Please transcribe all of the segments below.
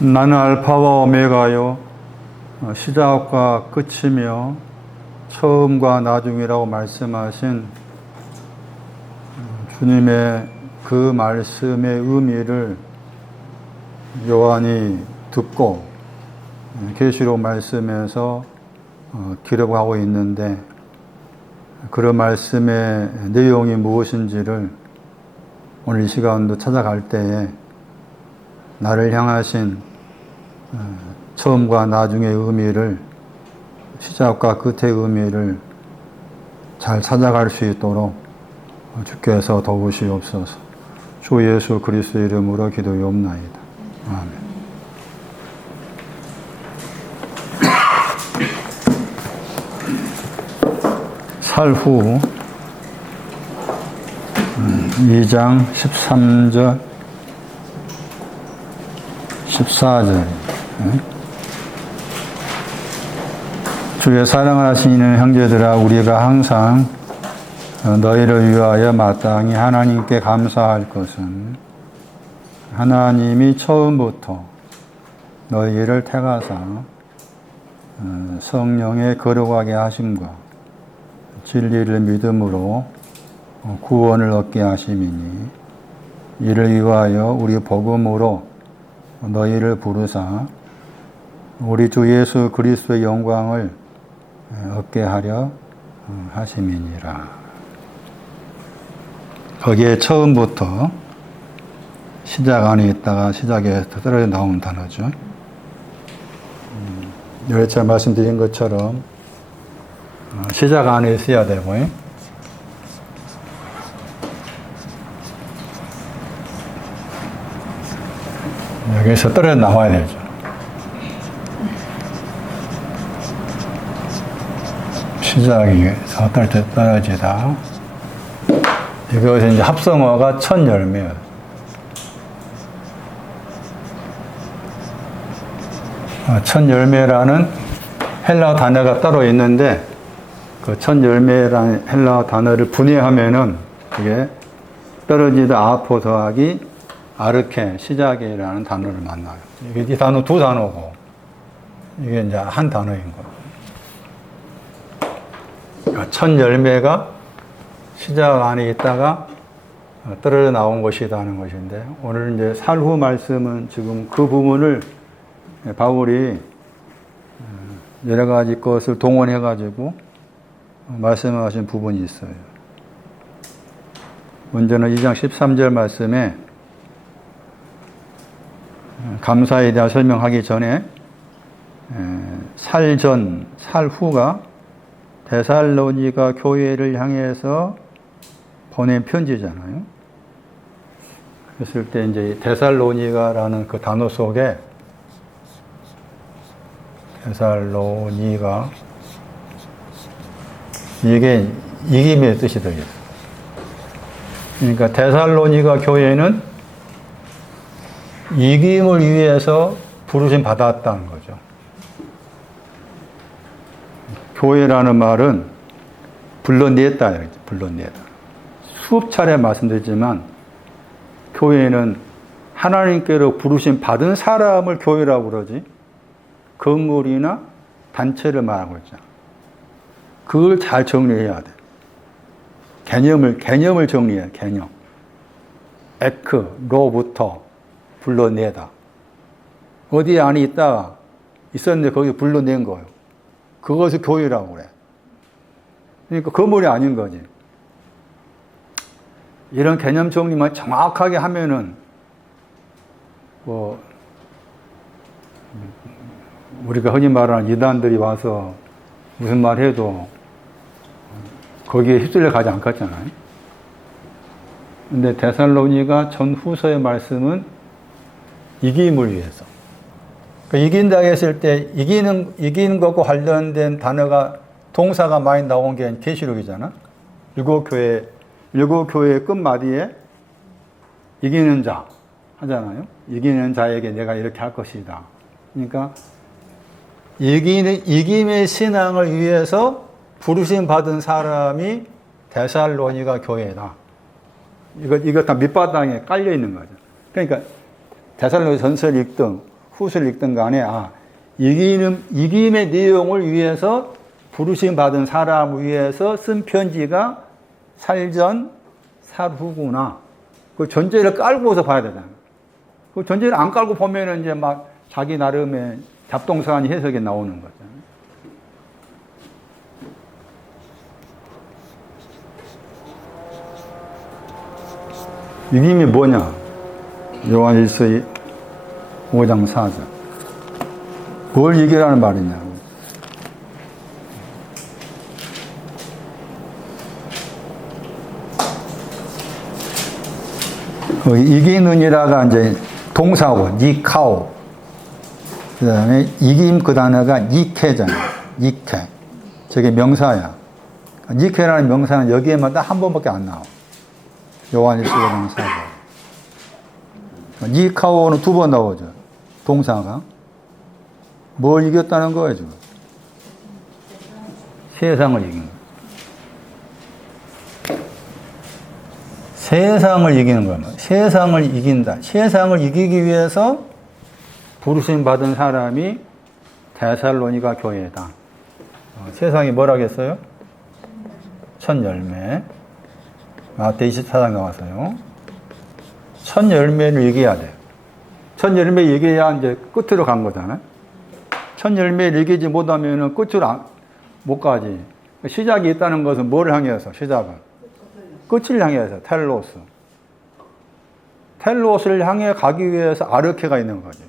나는 알파와 오메가요 시작과 끝이며 처음과 나중이라고 말씀하신 주님의 그 말씀의 의미를 요한이 듣고 계시록 말씀에서 기록하고 있는데, 그런 말씀의 내용이 무엇인지를 오늘 이 시간도 찾아갈 때에 나를 향하신 처음과 나중의 의미를, 시작과 끝의 의미를 잘 찾아갈 수 있도록 주께서 도우시옵소서. 주 예수 그리스도의 이름으로 기도하옵나이다. 아멘. 살후 2장 13절 14절. 주의 사랑하시는 형제들아, 우리가 항상 너희를 위하여 마땅히 하나님께 감사할 것은 하나님이 처음부터 너희를 택하사 성령의 거룩하게 하심과 진리를 믿음으로 구원을 얻게 하심이니, 이를 위하여 우리 복음으로 너희를 부르사 우리 주 예수 그리스도의 영광을 얻게 하려 하심이니라. 거기에 처음부터 시작 안에 있다가 시작에서 떨어져 나온 단어죠. 여러 차례 말씀드린 것처럼 시작 안에 있어야 되고, 여기서 떨어져 나와야 되죠. 시작에서 떨어지다. 이것은 이제 합성어가 첫 열매예요. 첫 열매라는 헬라어 단어가 따로 있는데, 그 첫 열매라는 헬라어 단어를 분해하면은 이게 떨어지다 아포 더하기 아르케 시작이라는 단어를 만나요. 이게 이 단어 두 단어고, 이게 이제 한 단어인 거예요. 그러니까 첫 열매가 시작 안에 있다가 떨어져 나온 것이라는 것인데, 오늘 이제 살후 말씀은 지금 그 부분을 바울이 여러 가지 것을 동원해 가지고 말씀하신 부분이 있어요. 먼저는 2장 13절 말씀에 감사에 대한 설명하기 전에 살전, 살후가 데살로니가 교회를 향해서 보낸 편지잖아요. 그랬을 때 이제 데살로니가라는 그 단어 속에 데살로니가, 이게 이김의 뜻이 들어있어요. 그러니까 데살로니가 교회는 이김을 위해서 부르심 받았다는 거죠. 교회라는 말은 불러냈다, 불러내다. 수업 차례 말씀드렸지만, 교회는 하나님께로 부르심 받은 사람을 교회라고 그러지, 건물이나 단체를 말하고 있잖아. 그걸 잘 정리해야 돼. 개념을 정리해, 개념. 에크로부터 불러내다. 어디 안에 있었는데 거기 불러낸 거예요. 그것을 교회라고 그래. 그러니까 건물이 아닌 거지. 이런 개념 정리만 정확하게 하면은, 우리가 흔히 말하는 이단들이 와서 무슨 말 해도 거기에 휩쓸려 가지 않겠잖아요. 근데 데살로니가 전후서의 말씀은 이김을 위해서. 그러니까 이긴다 했을 때 이기는 것과 관련된 단어가, 동사가 많이 나온 게 계시록이잖아. 일곱 교회의 끝마디에 이기는 자 하잖아요. 이기는 자에게 내가 이렇게 할 것이다. 그러니까 이김의 신앙을 위해서 부르심 받은 사람이 데살로니가 교회다. 이거 다 밑바닥에 깔려 있는 거죠. 그러니까 데살로니 전서를 읽든 후서를 읽든 간에, 이김의 내용을 위해서 부르심 받은 사람을 위해서 쓴 편지가 살전, 살후구나. 그 전제를 깔고서 봐야 되잖아. 그 전제를 안 깔고 보면은 이제 막 자기 나름의 잡동사니 해석이 나오는 거잖아. 이김이 뭐냐? 요한일서 5장 4절. 뭘 얘기하는 말이냐? 이기는이라가 이제 동사고, 니카오. 그 다음에 이김 그 단어가 니케잖아. 니케. 저게 명사야. 니케라는 명사는 여기에만 딱 한 번밖에 안 나와. 요한일서 5장 4절. 니카오는 두 번 나오죠. 동사가. 뭘 이겼다는 거예요, 지금? 세상을 이긴 거예요. 세상을 이기는 거예요. 세상을 이긴다. 세상을 이기기 위해서 부르심 받은 사람이 데살로니가 교회다. 세상이 뭐라겠어요? 첫 열매. 마태 24장 나왔어요. 첫 열매를 얘기해야 돼요. 첫 열매 얘기해야 이제 끝으로 간 거잖아요. 첫 열매를 얘기하지 못하면 끝으로 못 가지. 시작이 있다는 것은 뭐를 향해서? 시작은? 끝을 향해서 텔로스. 텔로스를 향해 가기 위해서 아르케가 있는 거지.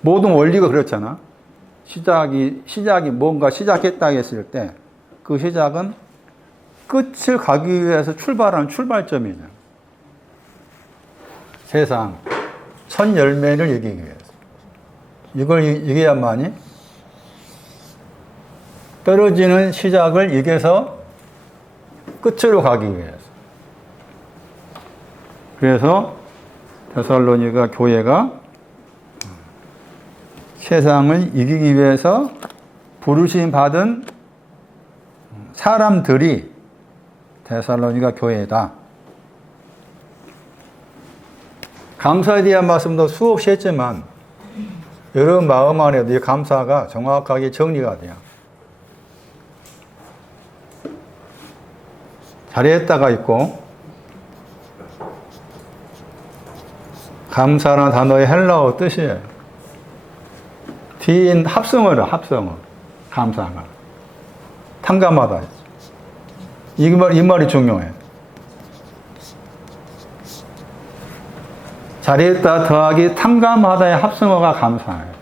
모든 원리가 그렇잖아. 시작이 뭔가 시작했다 했을 때 그 시작은 끝을 가기 위해서 출발하는 출발점이잖아. 세상 첫 열매를 얘기하기 위해서. 이걸 얘기해야만이 떨어지는 시작을 얘기해서 끝으로 가기 위해서. 그래서 데살로니가 교회가 세상을 이기기 위해서 부르심 받은 사람들이 데살로니가 교회다. 감사에 대한 말씀도 수없이 했지만 여러분 마음 안에도 이 감사가 정확하게 정리가 돼요. 잘했다가 있고, 감사라는 단어의 헬라어 뜻이에요. 뒤인 합성어를, 감사가. 탕감하다. 이 말이 중요해. 잘했다 더하기 탕감하다의 합성어가 감사해요.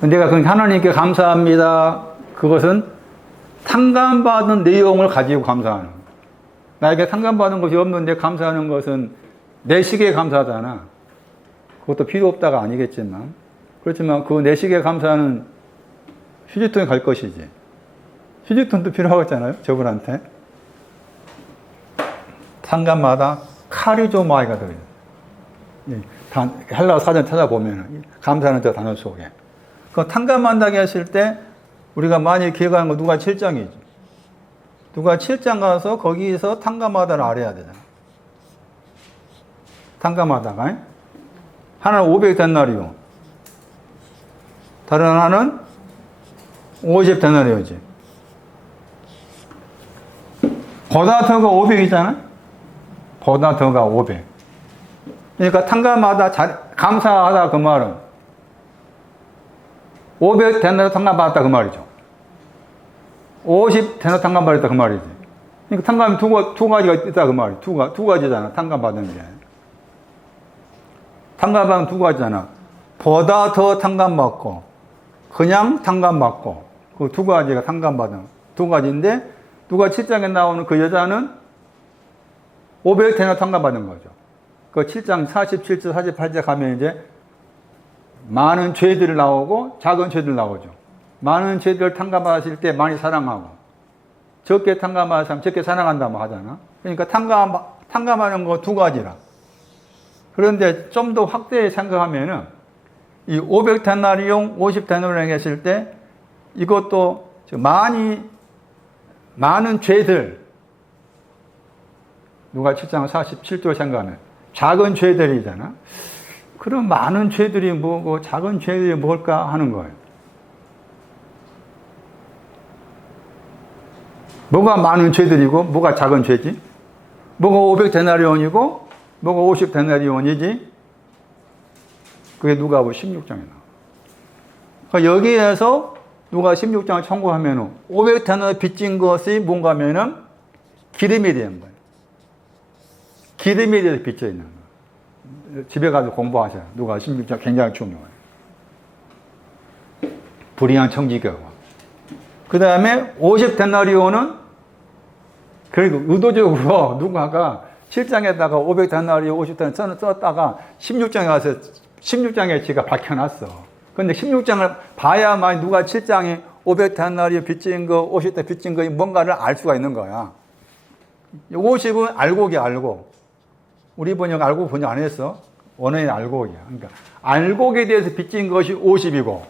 내가 그 하나님께 감사합니다. 그것은 탕감받은 내용을 가지고 감사하는 거예요. 나에게 상감받은 것이 없는데 감사하는 것은 내식에 감사하잖아. 그것도 필요 없다가 아니겠지만. 그렇지만 그 내식에 감사는 휴지통에 갈 것이지. 휴지통도 필요하겠잖아요. 저분한테. 상감마다 카리조마이가 들어있어요. 헬라어 사전 찾아보면 감사하는 저 단어 속에. 그 탕감한다고 했을 때 우리가 많이 기억하는 거 누가 7장이지. 누가 7장 가서 거기서 탕감하다를 알아야 되잖아. 탕감하다가. 하나는 500데나리오. 다른 하나는 50데나리오지. 보다 더가 500이잖아. 보다 더가 500. 그러니까 탕감하다, 감사하다 그 말은 500데나리오 탕감받았다 그 말이죠. 50데나리오 탕감받았다 그 말이지. 그러니까 탕감이 두 가지가 있다 그 말이. 두 가지잖아. 탕감받는 게. 탕감받은 두 가지잖아. 보다 더 탕감받고 그냥 탕감받고 그 두 가지가 탕감받은 두 가지인데 누가 7장에 나오는 그 여자는 500데나리오 탕감받은 거죠. 그 7장 47절 48절 가면 이제 많은 죄들이 나오고 작은 죄들 나오죠. 많은 죄들을 탕감받았을 때 많이 사랑하고 적게 탕감하는 사람 적게 사랑한다고 하잖아. 그러니까 탕감하는 거 두 가지라. 그런데 좀 더 확대해 생각하면은 이 500데나리용 50데나리용 했을 때 이것도 많은 죄들 누가 7장 47절 생각하면 작은 죄들이잖아. 그럼 많은 죄들이 뭐고 작은 죄들이 뭘까 하는 거예요. 뭐가 많은 죄들이고 뭐가 작은 죄지? 뭐가 500데나리온이고 뭐가 50데나리온이지? 그게 누가복음 16장에 나와. 그러니까 여기에서 누가 16장을 청구하면은 500데나리온 빚진 것이 뭔가 하면은 기름이 되는 거예요. 기름에 대해서 빚져 있는 거예요. 집에 가서 공부하세요. 누가 16장 굉장히 중요해요. 불의한 청지교와. 그 다음에 50데나리온은 그리고 의도적으로 누가가 7장에다가 500데나리온 50데나리온 썼다가 16장에 가서 16장에 지가 밝혀놨어. 근데 16장을 봐야만 누가 7장에 500데나리온 빚진 거, 50대 빚진 거 뭔가를 알 수가 있는 거야. 50은 알곡이 알고. 우리 번역 알곡 번역 안 했어? 원어인 알곡이야. 그러니까 알곡에 대해서 빚진 것이 50이고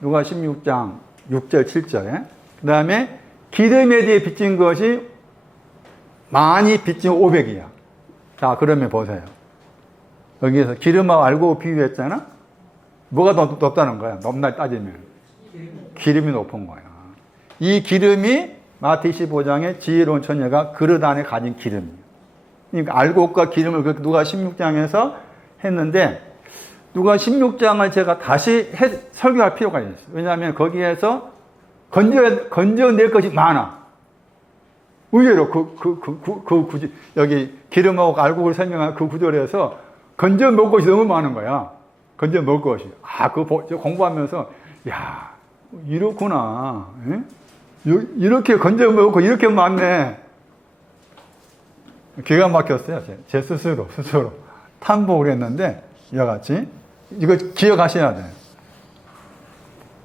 누가 16장 6절 7절에 그 다음에 기름에 대해 빚진 것이 많이 빚진 500이야. 자, 그러면 보세요. 여기에서 기름하고 알곡 비유했잖아? 뭐가 더 높다는 거야? 높날 따지면. 기름이 높은 거야. 이 기름이 마태 25장에 지혜로운 처녀가 그릇 안에 가진 기름이에요. 그러니까 알곡과 기름을 그렇게 누가 16장에서 했는데 누가 16장을 제가 다시 설교할 필요가 있어요. 왜냐하면 거기에서 건져낼 것이 많아. 의외로 구절, 여기 기름하고 알곡을 설명한 그 구절에서 건져 먹을 것이 너무 많은 거야. 건져 먹을 것이. 아, 그거 공부하면서, 야, 이렇구나. 에? 이렇게 건져 먹고 이렇게 많네. 기가 막혔어요. 제 스스로 탐복을 했는데 이와 같이 이거 기억하셔야 돼요.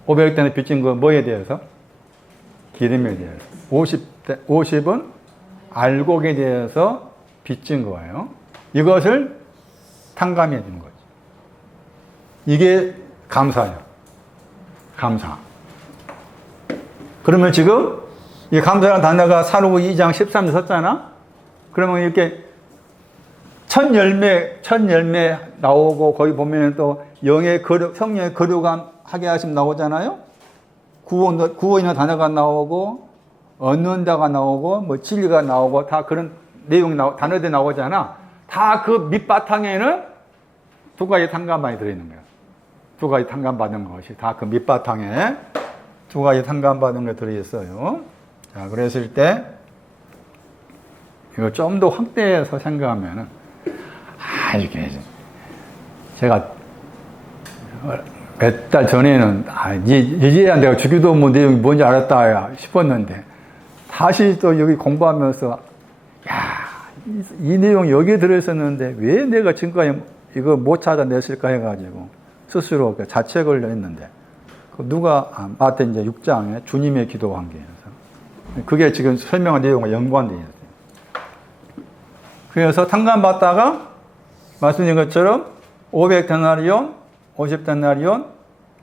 500대는 빚진 거 뭐에 대해서? 기름에 대해서. 50은 알곡에 대해서 빚진 거예요. 이것을 탕감해 주는 거죠. 이게 감사예요. 감사. 그러면 지금 이 감사라는 단어가 사도행전 2장 13절 썼잖아? 그러면 이렇게 첫 열매 나오고 거기 보면 또 성령의 거룩함 하게 하심 나오잖아요? 구원이라는 단어가 나오고 얻는다가 나오고 뭐 진리가 나오고 다 그런 내용 단어들이 나오잖아. 다 그 밑바탕에는 두 가지 탕감만이 들어있는 거야. 두 가지 탕감받은 것이 다 그 밑바탕에 두 가지 탕감받은 게 들어있어요. 자, 그랬을 때 이거 좀 더 확대해서 생각하면은 이게 제가 몇 달 전에는 이제야 내가 주기도문 내용이 뭔지 알았다 싶었는데 다시 또 여기 공부하면서 이 내용이 여기에 들어있었는데 왜 내가 지금까지 이거 못 찾아냈을까 해가지고 스스로 자책을 했는데 마태 이제 6장에 주님의 기도 관계에서 그게 지금 설명한 내용과 연관되어 있어요. 그래서 탕감받다가 말씀드린 것처럼 500데나리온, 50데나리온,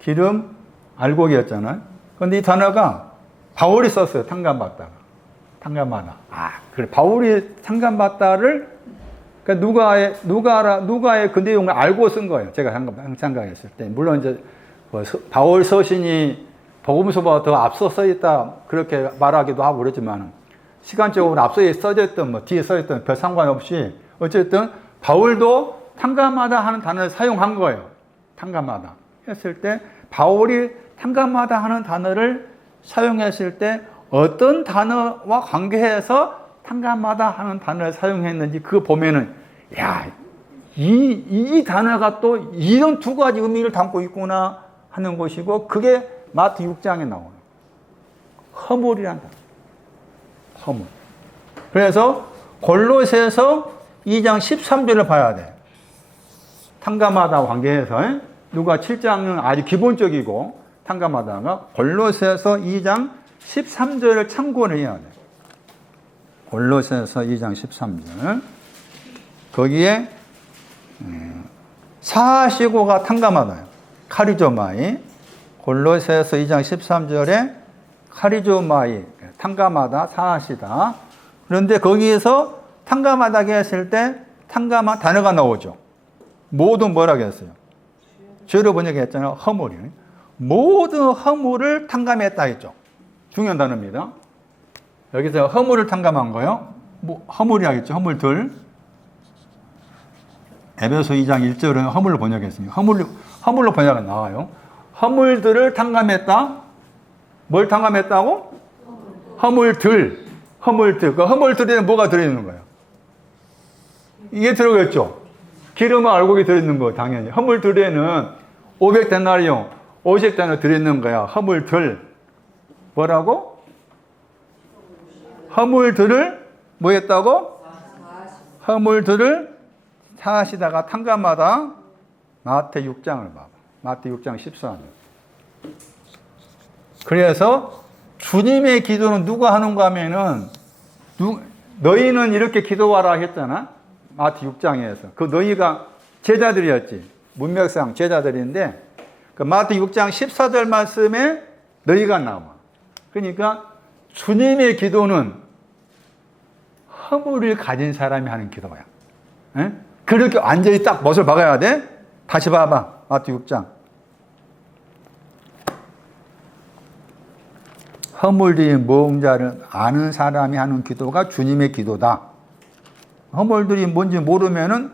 기름, 알곡이었잖아요. 그런데 이 단어가 바울이 썼어요. 탕감받다가. 그래. 바울이 탕감받다를 그러니까 누가의 그 내용을 알고 쓴 거예요. 제가 생각했을 때. 물론 이제 바울 서신이 복음서보다 더 앞서 써 있다 그렇게 말하기도 하고 그렇지만 시간적으로 앞서 써져 있던 뒤에 써 있던 별 상관없이 어쨌든 바울도 탕감하다 하는 단어를 사용한 거예요. 탕감하다 했을 때 바울이 탕감하다 하는 단어를 사용했을 때 어떤 단어와 관계해서 탕감하다 하는 단어를 사용했는지 그거 보면은 이 단어가 또 이런 두 가지 의미를 담고 있구나 하는 것이고 그게 마태 6장에 나오는 허물이란다. 허물. 그래서 골로새서 2장 13절을 봐야 돼. 탕감하다 관계해서 누가 7장은 아주 기본적이고 탕감하다가 골로새서 2장 13절을 참고를 해야 돼. 골로새서 2장 13절. 거기에 사하시고가 탕감하다요. 카리조마이. 골로새서 2장 13절에 카리조마이. 탕감하다, 사하시다. 그런데 거기에서 탕감하다게 했을 때 탕감한 단어가 나오죠. 모든 뭐라고 했어요? 죄로 번역했잖아요. 허물이. 모든 허물을 탕감했다 했죠. 중요한 단어입니다. 여기서 허물을 탕감한 거요. 뭐 허물이 하겠죠. 허물들. 에베소 2장 1절은 허물로 번역했습니다. 허물로 번역은 나와요. 허물들을 탕감했다. 뭘 탕감했다고? 허물들. 그 허물들에는 뭐가 들어있는 거예요? 이게 들어있죠. 기름과 알곡이 들어있는 거 당연히. 허물들에는 500데나리온, 50데나리온 들어있는 거야. 허물들. 뭐라고? 허물들을 뭐 했다고? 허물들을 사시다가 탕감하다. 마태 6장을 봐봐. 마태 6장 14절. 그래서 주님의 기도는 누가 하는가 하면은 너희는 이렇게 기도하라 했잖아. 마태 6장에서. 그 너희가 제자들이었지. 문맥상 제자들인데 그 마태 6장 14절 말씀에 너희가 나와. 그러니까 주님의 기도는 허물을 가진 사람이 하는 기도야. 에? 그렇게 완전히 딱 멋을 박아야 돼? 다시 봐봐. 마태 6장. 허물들이 뭔지를 아는 사람이 하는 기도가 주님의 기도다. 허물들이 뭔지 모르면은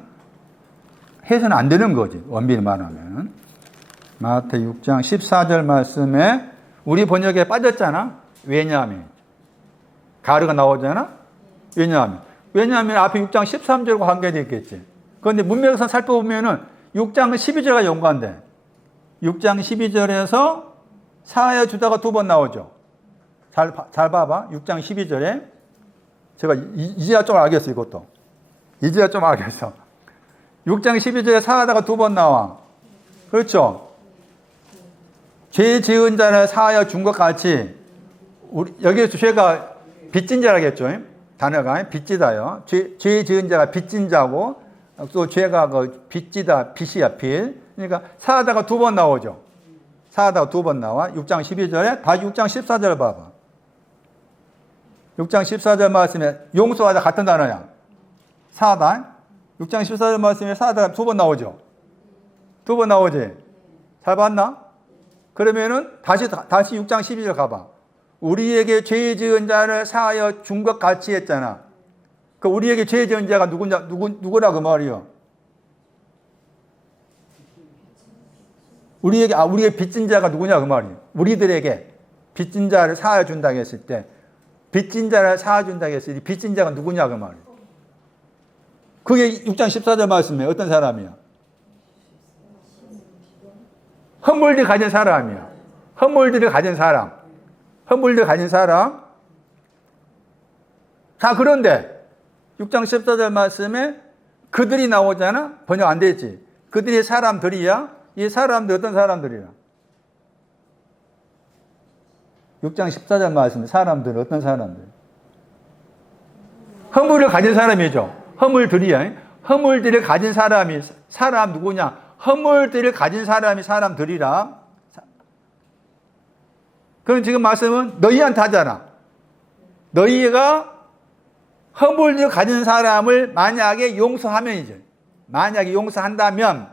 해서는 안 되는 거지. 원빈히 말하면. 마태 6장 14절 말씀에 우리 번역에 빠졌잖아. 왜냐하면. 가르가 나오잖아. 왜냐하면 앞에 6장 13절과 관계되어 있겠지. 그런데 문맥에서 살펴보면은 6장 12절과 연관돼. 6장 12절에서 사하여 주다가 두 번 나오죠. 잘 봐봐. 6장 12절에. 제가 이제야 좀 알겠어, 이것도. 이제야 좀 알겠어. 6장 12절에 사하다가 두 번 나와. 그렇죠? 죄 지은 자를 사하여 준 것 같이, 여기에서 죄가 빚진 자라겠죠? 단어가 빚지다요. 죄 지은 자가 빚진 자고, 또 죄가 그 빚지다, 빚이야, 빚. 그러니까 사하다가 두 번 나오죠. 사하다가 두 번 나와. 6장 12절에 다시 6장 14절 봐봐. 6장 14절 말씀에 용서하다 같은 단어야. 사하다. 6장 14절 말씀에 사하다가 두 번 나오죠. 두 번 나오지. 잘 봤나? 그러면은 다시 6장 12절 가봐. 우리에게 죄 지은 자를 사하여 준 것 같이 했잖아. 그 우리에게 죄 지은 자가 누구라 그 말이요? 우리에게 빚진 자가 누구냐 그 말이에요. 우리들에게 빚진 자를 사하여 준다고 했을 때, 빚진 자를 사하여 준다고 했을 때, 빚진 자가 누구냐 그 말이에요. 그게 6장 14절 말씀이에요. 어떤 사람이야? 허물들이 가진 사람이야. 허물들이 가진 사람. 자, 그런데 6장 14절 말씀에 그들이 나오잖아? 번역 안 되지. 그들이 사람들이야? 이 사람들 어떤 사람들이야? 6장 14절 말씀에 사람들은 어떤 사람들? 허물을 가진 사람이죠. 허물들이야. 허물들을 가진 사람이 사람 누구냐? 허물들을 가진 사람이 사람들이라. 그럼 지금 말씀은 너희한테 하잖아. 너희가 허물을 가진 사람을 만약에 용서하면이죠. 만약에 용서한다면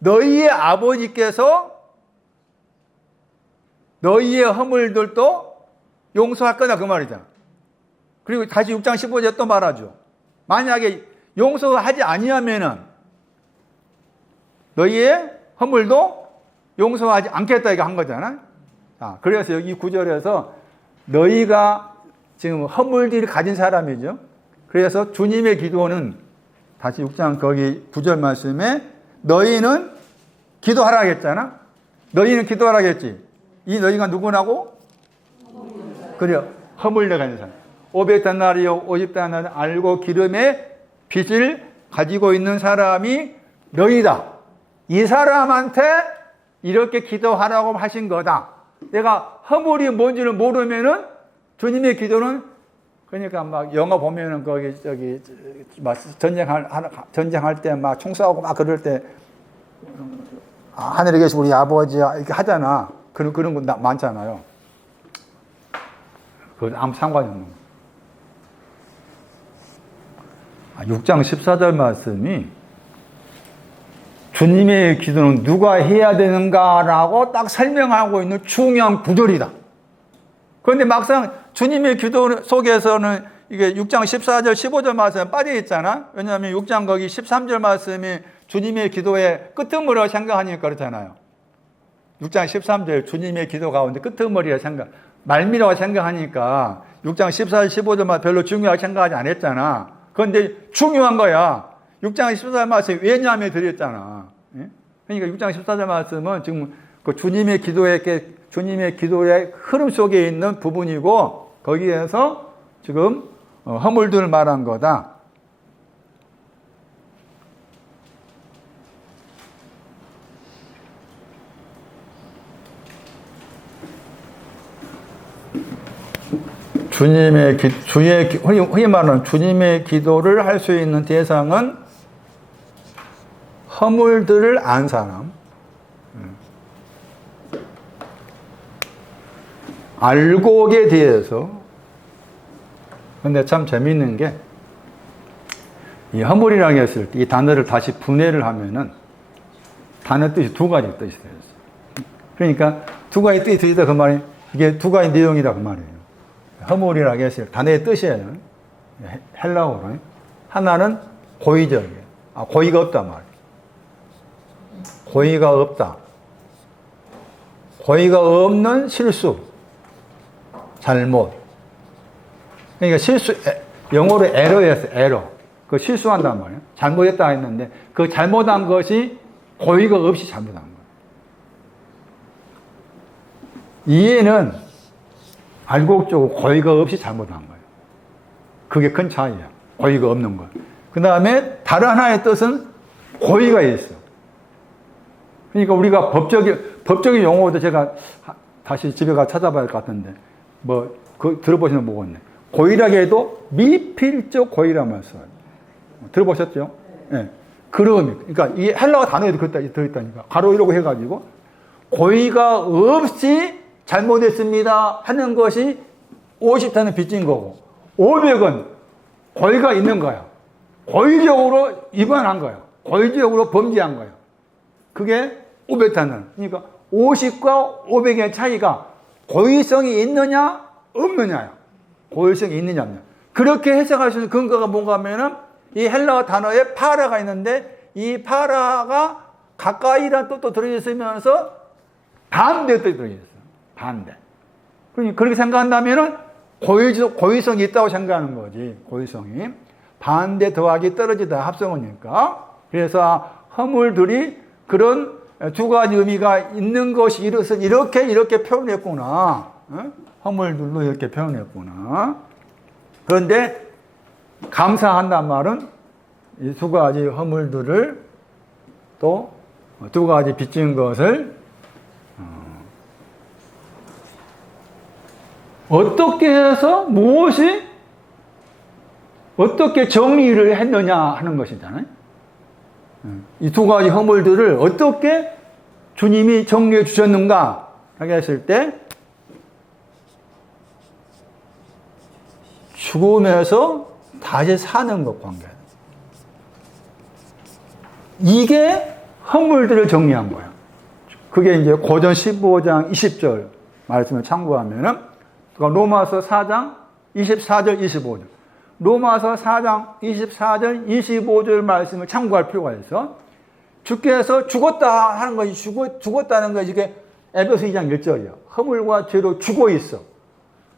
너희의 아버지께서 너희의 허물들도 용서할 거다 그 말이잖아. 그리고 다시 6장 15절에 또 말하죠. 만약에 용서하지 아니하면은 너희의 허물도 용서하지 않겠다 이거 한 거잖아. 자, 그래서 여기 9절에서 너희가 지금 허물들이 가진 사람이죠. 그래서 주님의 기도는 다시 6장 거기 9절 말씀에 너희는 기도하라 했잖아. 너희는 기도하라 했지. 이 너희가 누구라고? 그래요. 허물려 가진 사람. 500데나리온, 50데나리온 알고 기름의 빚을 가지고 있는 사람이 너희다. 이 사람한테 이렇게 기도하라고 하신 거다. 내가 허물이 뭔지를 모르면은 주님의 기도는 그러니까 막 영화 보면은 거기 막 전쟁할 때 막 총 쏘고 막 그럴 때 하늘에 계신 우리 아버지 이렇게 하잖아. 그런 거 많잖아요. 그건 아무 상관이 없는 거. 6장 14절 말씀이 주님의 기도는 누가 해야 되는가라고 딱 설명하고 있는 중요한 구절이다. 그런데 막상 주님의 기도 속에서는 이게 6장 14절, 15절 말씀에 빠져 있잖아. 왜냐하면 6장 거기 13절 말씀이 주님의 기도의 끄트머리라고 생각하니까 그렇잖아요. 6장 13절 주님의 기도 가운데 끄트머리라 말미라고 생각하니까 6장 14절, 15절만 별로 중요하게 생각하지 않았잖아. 그런데 중요한 거야. 6장 14절 말씀이 왜냐하면 드렸잖아. 그러니까 6장 14절 말씀은 지금 그 주님의 기도의 흐름 속에 있는 부분이고, 거기에서 지금 허물들을 말한 거다. 흔히 말하는 주님의 기도를 할 수 있는 대상은 허물들을 안 사람, 알곡에 대해서. 근데 참 재미있는 게, 이 허물이라고 했을 때 이 단어를 다시 분해를 하면은 단어 뜻이 두 가지 뜻이 되었어요. 그러니까 두 가지 뜻이 들이다 그 말이, 이게 두 가지 내용이다 그 말이에요. 허물이라고 했을 때 단어의 뜻이에요. 헬라어로. 하나는 고의적이에요. 고의가 없다 말이에요. 고의가 없다. 고의가 없는 실수, 잘못. 그러니까 영어로 에러였어요. 에러. 그 실수한단 말이에요. 잘못했다 했는데 그 잘못한 것이 고의가 없이 잘못한 거예요. 이해는 알곡적으로 고의가 없이 잘못한 거예요. 그게 큰 차이야. 고의가 없는 거. 그 다음에 다른 하나의 뜻은 고의가 있어. 그러니까 우리가 법적인 용어도 제가 다시 집에 가서 찾아봐야 할 것 같은데, 들어보시면 모르겠네. 고의라고 해도 미필적 고의란 말 써요. 들어보셨죠? 예. 네. 그러니까 이 헬라어 단어에도 들어있다니까. 가로 이러고 해가지고, 고의가 없이 잘못했습니다 하는 것이 50타는 빚진 거고, 500은 고의가 있는 거야. 고의적으로 위반한 거야. 고의적으로 범죄한 거야. 그게 500타는. 그러니까 50과 500의 차이가 고의성이 있느냐 없느냐야. 고의성이 있느냐 없느냐. 그렇게 해석할 수 있는 근거가 뭔가 하면은 이 헬라어 단어에 파라가 있는데, 이 파라가 가까이라는 뜻도 들어있으면서 반대 뜻이 들어있어요. 반대. 그러니까 그렇게 생각한다면은 고의성이 있다고 생각하는 거지. 고의성이. 반대 더하기 떨어지다 합성어니까. 그래서 허물들이 그런 두 가지 의미가 있는 것이 이렇게 표현했구나. 허물들로 이렇게 표현했구나. 그런데 감사한다는 말은 이 두 가지 허물들을 또 두 가지 빚진 것을 어떻게 해서 어떻게 정리를 했느냐 하는 것이잖아요. 이 두 가지 허물들을 어떻게 주님이 정리해 주셨는가 하게 했을 때, 죽음에서 다시 사는 것 관계. 이게 허물들을 정리한 거야. 그게 이제 고전 15장 20절 말씀을 참고하면은, 로마서 4장 24절 25절. 로마서 4장 24절 25절 말씀을 참고할 필요가 있어. 주께서 죽었다 하는 것이 죽었다는 것이 이게 에베소 2장 1절이야. 허물과 죄로 죽어 있어.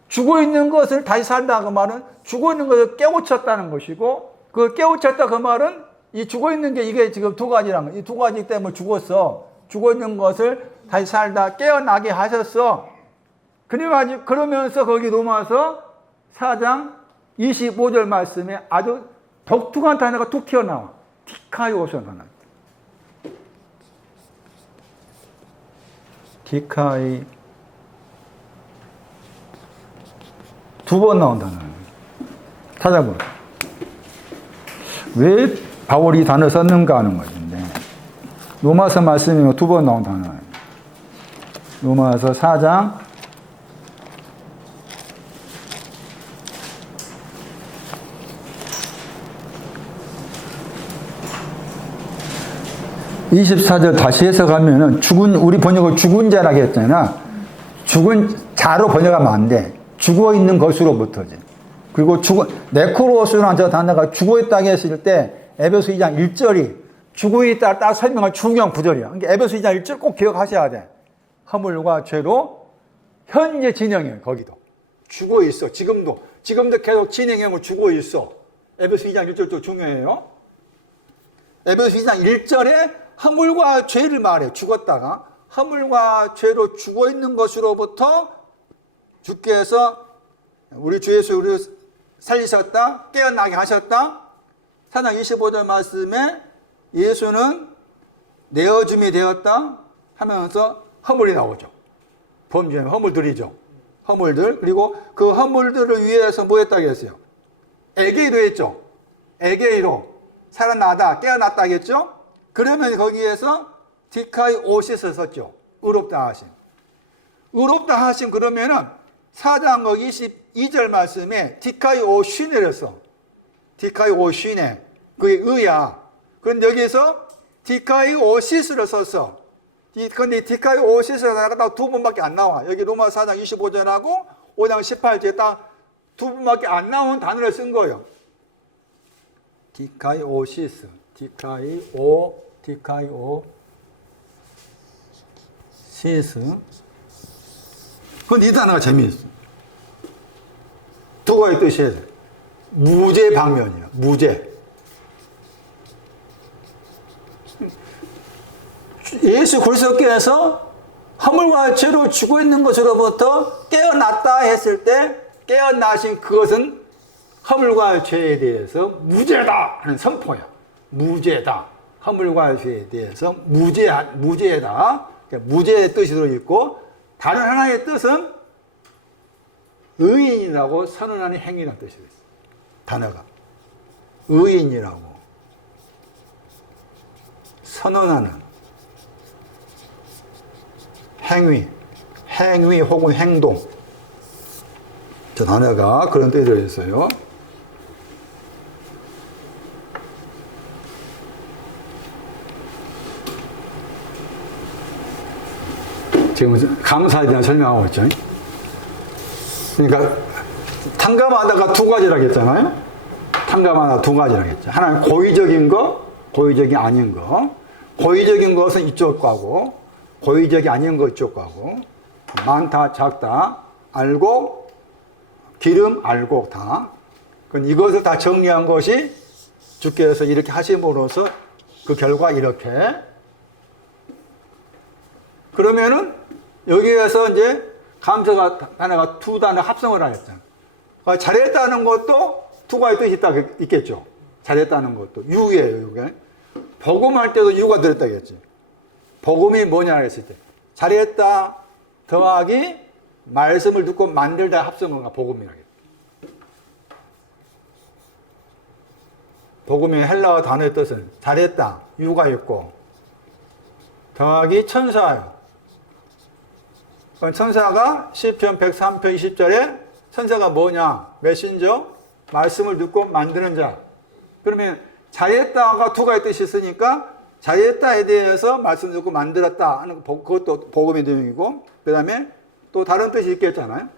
죽어 있는 것을 다시 산다 그 말은 죽어 있는 것을 깨우쳤다는 것이고, 그 깨우쳤다 그 말은 이 죽어 있는 게 이게 지금 두 가지라는 거. 이 두 가지 때문에 죽었어. 죽어 있는 것을 다시 살다 깨어나게 하셨어. 그러면서 거기 로마서 4장 25절 말씀에 아주 독특한 단어가 툭 튀어나와. 디카이오션 하나. 디카이. 두 번 나온 단어예요. 찾아보세요. 왜 바울이 단어 썼는가 하는 것인데, 로마서 말씀이 두 번 나온 단어예요. 로마서 4장 25절 24절 다시 해석하면은 우리 번역을 죽은 자라고 했잖아. 죽은 자로 번역하면 안 돼. 죽어 있는 것으로부터지. 그리고 네크로스라는 저 단어가 죽어 있다고 했을 때 에베소 2장 1절이 죽어 있다 딱 설명한 중요한 구절이야. 그러니까 에베소 2장 1절 꼭 기억하셔야 돼. 허물과 죄로 현재 진행해. 거기도 죽어 있어. 지금도 계속 진행형으로 죽어 있어. 에베소 2장 1절도 중요해요. 에베소 2장 1절에 허물과 죄를 말해. 죽었다가 허물과 죄로 죽어 있는 것으로부터 주께서 우리 주 예수 우리를 살리셨다, 깨어나게 하셨다. 4장 25절 말씀에 예수는 내어줌이 되었다 하면서 허물이 나오죠. 범죄 허물들이죠. 허물들. 그리고 그 허물들을 위해서 뭐 했다고 했어요? 에게이로 했죠. 에게이로 살아나다, 깨어났다 하겠죠. 그러면 거기에서 디카이 오시스 썼죠. 의롭다 하심. 의롭다 하심 그러면은 4장 22절 말씀에 디카이 오시네를 써. 디카이 오시네. 그게 의야. 그런데 여기에서 디카이 오시스를 썼어. 그런데 디카이 오시스가 두 번밖에 안 나와. 여기 로마 4장 25절하고 5장 18절에 딱 두 번밖에 안 나온 단어를 쓴 거예요. 디카이 오시스. 디카이 시스. 근데 이 단어가 재미있어. 두 가지 뜻이에요. 무죄 방면이야. 무죄. 예수 그리스도께서 허물과 죄로 죽어 있는 것으로부터 깨어났다 했을 때 깨어나신 그것은 허물과 죄에 대해서 무죄다 하는 선포야. 무죄다. 허물과 죄에 대해서 무죄다. 무죄의 뜻이 들어있고 다른 하나의 뜻은 의인이라고 선언하는 행위라는 뜻이 있어요. 단어가. 의인이라고 선언하는 행위 혹은 행동. 저 단어가 그런 뜻이 들어있어요. 지금 감사에 대한 설명하고 있죠. 그러니까 탕감하다가 두 가지라고 했잖아요. 탕감하다 두 가지라고 했죠. 하나는 고의적인 거, 고의적이 아닌 거. 고의적인 것은 이쪽 거고 고의적이 아닌 거 이쪽 거고 많다, 작다, 알고, 기름, 알고 다. 이것을 다 정리한 것이 주께서 이렇게 하심으로써 그 결과 이렇게. 그러면은 여기에서 이제 감사가 단어가 두 단어 합성을 하였잖아요. 잘했다는 것도 두 가지 뜻이 있겠죠. 잘했다는 것도 유예요. 이게. 복음할 때도 유가 들었다 했지. 복음이 뭐냐 했을 때 잘했다 더하기 말씀을 듣고 만들다 합성어가 복음이라고. 복음의 헬라어 단어의 뜻은 잘했다 유가 있고 더하기 천사예요. 천사가 시편 103편 20절에 천사가 뭐냐? 메신저, 말씀을 듣고 만드는 자. 그러면 잘했다가 두 가지 뜻이 있으니까 잘했다에 대해서 말씀 듣고 만들었다 하는 그것도 복음의 내용이고 그 다음에 또 다른 뜻이 있겠잖아요.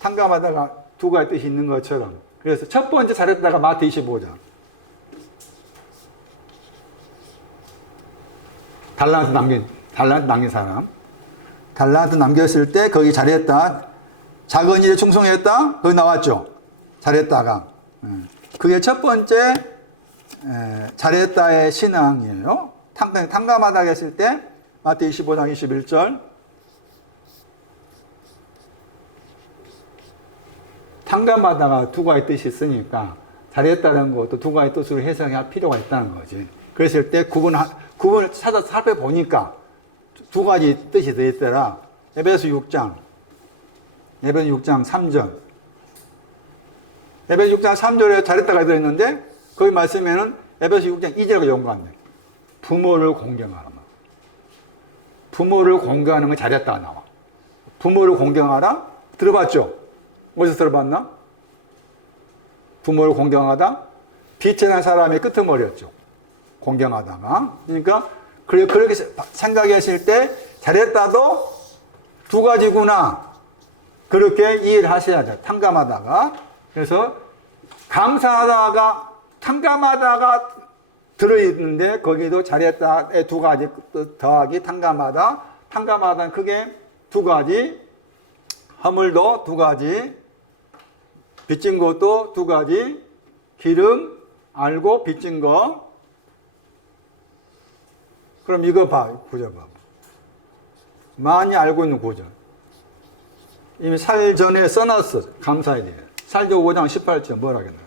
탕감하다가 두 가지 뜻이 있는 것처럼. 그래서 첫 번째 잘했다가 마태 25장. 달란트 남긴 사람. 달란트 남겼을 때 거기 잘했다. 작은 일에 충성했다. 거기 나왔죠. 잘했다가. 그게 첫 번째 잘했다의 신앙이에요. 탕감하다 했을 때 마태 25장 21절. 탕감하다가 두 가지 뜻이 있으니까 잘했다는 것도 두 가지 뜻으로 해석할 필요가 있다는 거지. 그랬을 때 구분을 찾아서 살펴보니까 두 가지 뜻이 들어있더라. 에베소 6장 3절. 에베소 6장 3절에 잘했다가 들어있는데 거기 말씀에는 에베소 6장 2절과 연관돼. 부모를 공경하라. 부모를 공경하는 건 잘했다가 나와. 부모를 공경하라? 들어봤죠? 어디서 들어봤나? 부모를 공경하다? 빛에 난 사람의 끄트머리였죠. 공경하다가. 그러니까 그렇게 생각했을 때 잘했다도 두 가지구나. 그렇게 이해를 하셔야 돼요. 탕감하다가. 그래서 감사하다가 탕감하다가 들어있는데 거기도 잘했다의 두 가지 더하기 탕감하다. 탕감하다는 그게 두 가지. 허물도 두 가지. 빚진 것도 두 가지. 기름 알고 빚진 거. 그럼 이거 봐. 구절 봐. 많이 알고 있는 구절. 이미 살 전에 써놨어. 감사에 대해. 살조 5장 18절 뭐라 하겠나.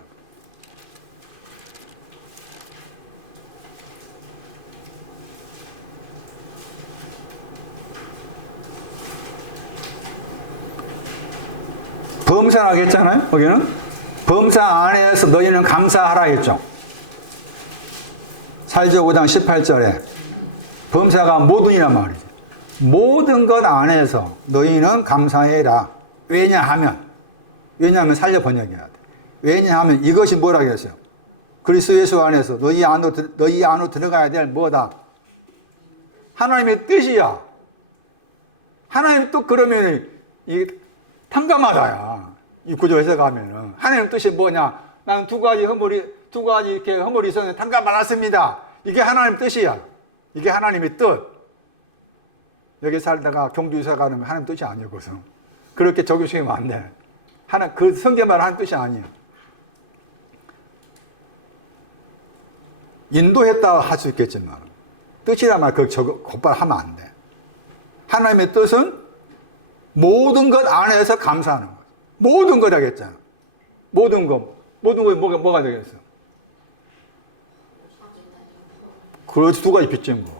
범사라고 했잖아요. 거기는 범사 안에서 너희는 감사하라 했죠. 살조 5장 18절에 범사가 모든이란 말이죠. 모든 것 안에서 너희는 감사해라. 왜냐하면 살려 번역해야 돼. 왜냐하면 이것이 뭐라고 했어요? 그리스도 예수 안에서 너희 안으로 들어가야 될 뭐다? 하나님의 뜻이야. 하나님 뜻 그러면 이 탕감하다야. 이 구조 해석하면은 하나님 뜻이 뭐냐? 나는 두 가지 이렇게 허물이 있었는데 탕감 받았습니다. 이게 하나님 뜻이야. 이게 하나님의 뜻. 여기 살다가 경주이사 가는 하나님 뜻이 아니거든. 그렇게 적용시키면 안 돼. 그 성경만 하는 뜻이 아니야. 인도했다 할 수 있겠지만 뜻이란 말 곧바로 하면 안 돼. 하나님의 뜻은 모든 것 안에서 감사하는 거야. 모든 것 하겠잖아. 모든 것 뭐가 되겠어? 그렇지, 두 가지 빚진 거.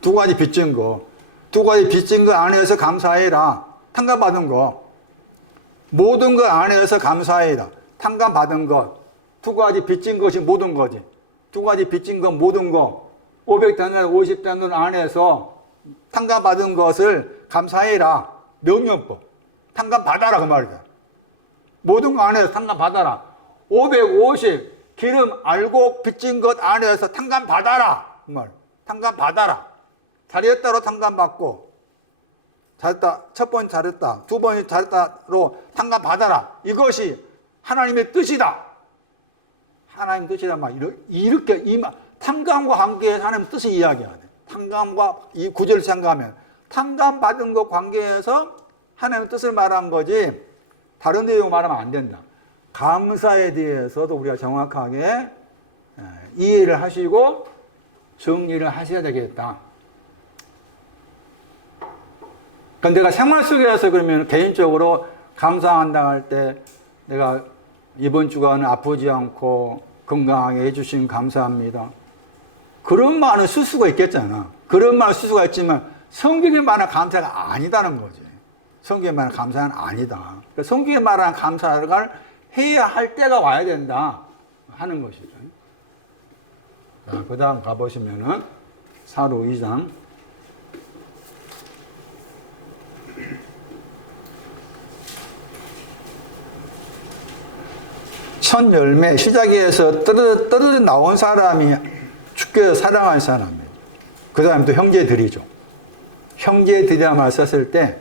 두 가지 빚진 거 안에서 감사해라. 탕감받은 거. 모든 것 안에서 감사해라. 탕감받은 것. 두 가지 빚진 것이 모든 거지. 두 가지 빚진 것 모든 거. 500단원, 50단원 안에서 탕감받은 것을 감사해라. 명령법. 탕감받아라 그 말이다. 모든 것 안에서 탕감받아라. 550 기름 알고 빚진 것 안에서 탕감받아라. 그 말. 탕감받아라. 잘했다로 탕감받고 잘했다. 첫 번 잘했다. 두 번이 잘했다로 탕감받아라. 이것이 하나님의 뜻이다. 하나님 뜻이란 말. 이렇게 탕감과 관계에서 하나님 뜻을 이야기하네. 탕감과 이 구절을 생각하면 탕감받은 것 관계에서 하나님의 뜻을 말한 거지 다른 내용 말하면 안 된다. 감사에 대해서도 우리가 정확하게 이해를 하시고 정리를 하셔야 되겠다. 그러니까 내가 생활 속에서 그러면 개인적으로 감사한다 할 때 내가 이번 주간은 아프지 않고 건강하게 해주신 감사합니다. 그런 말은 쓸 수가 있겠잖아. 그런 말을 쓸 수가 있지만 성경에 말하는 감사가 아니다는 거지. 성경에 말하는 감사는 아니다. 그러니까 성경에 말하는 감사를 해야 할 때가 와야 된다 하는 것이죠. 자, 그 다음 가보시면은 사로 2장. 첫 열매, 시작에서 떨어져 나온 사람이 주께서 사랑하는 사람이에요. 그 다음에 또 형제들이죠. 형제들이라만 썼을 때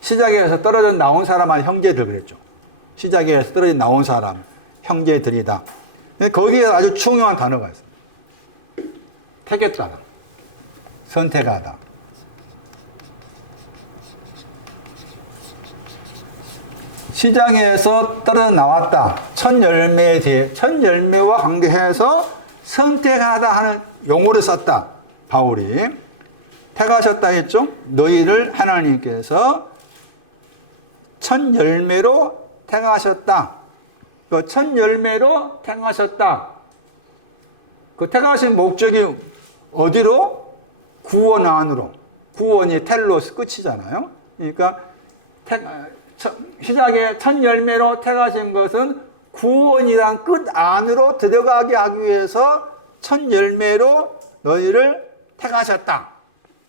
시작에서 떨어져 나온 사람은 형제들 그랬죠. 시작에서 떨어져 나온 사람, 형제들이다. 거기에 아주 중요한 단어가 있어요. 택했다. 선택하다. 시장에서 떨어져 나왔다. 첫 열매에 대해, 첫 열매와 관계해서 선택하다 하는 용어를 썼다. 바울이. 택하셨다 했죠? 너희를 하나님께서 첫 열매로 택하셨다. 그 첫 열매로 택하셨다. 그 택하신 목적이 어디로? 구원 안으로. 구원이 텔로스 끝이잖아요. 그러니까 시작에 첫 열매로 택하신 것은 구원이란 끝 안으로 들어가게 하기 위해서 첫 열매로 너희를 택하셨다.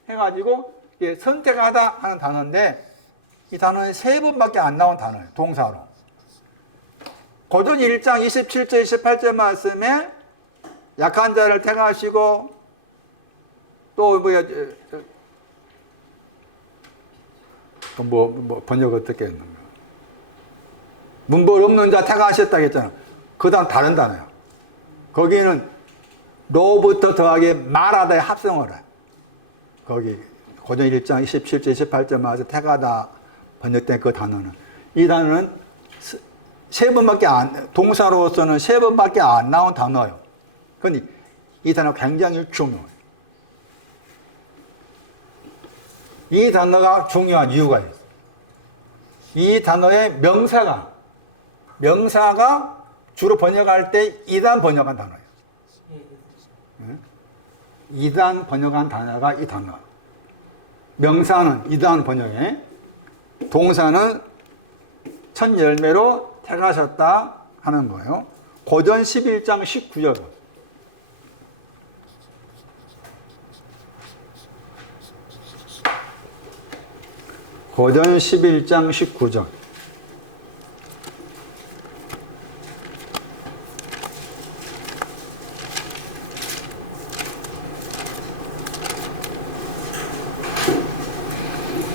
해가지고 선택하다 하는 단어인데 이 단어는 3번밖에 안 나온 단어예요. 동사로. 고전 1장 27절 28절 말씀에 약한 자를 택하시고 또 번역 어떻게 했는가? 문벌 없는 자 택하셨다고 했잖아. 그 다음 다른 단어야. 거기는 로부터 더하기 말하다의 합성어라. 거기 고전 1장 27절 28절 말에서 택하다 번역된 그 단어는, 이 단어는 세 번밖에 동사로서는 세 번밖에 안 나온 단어예요. 그러니 이 단어가 굉장히 중요해요. 이 단어가 중요한 이유가 있어요. 이 단어의 명사가 주로 번역할 때 이단 번역한 단어예요. 이단 번역한 단어가 이 단어. 명사는 이단 번역에, 동사는 첫 열매로 택하셨다 하는 거예요. 고전 11장 19절. 고전 11장 19절.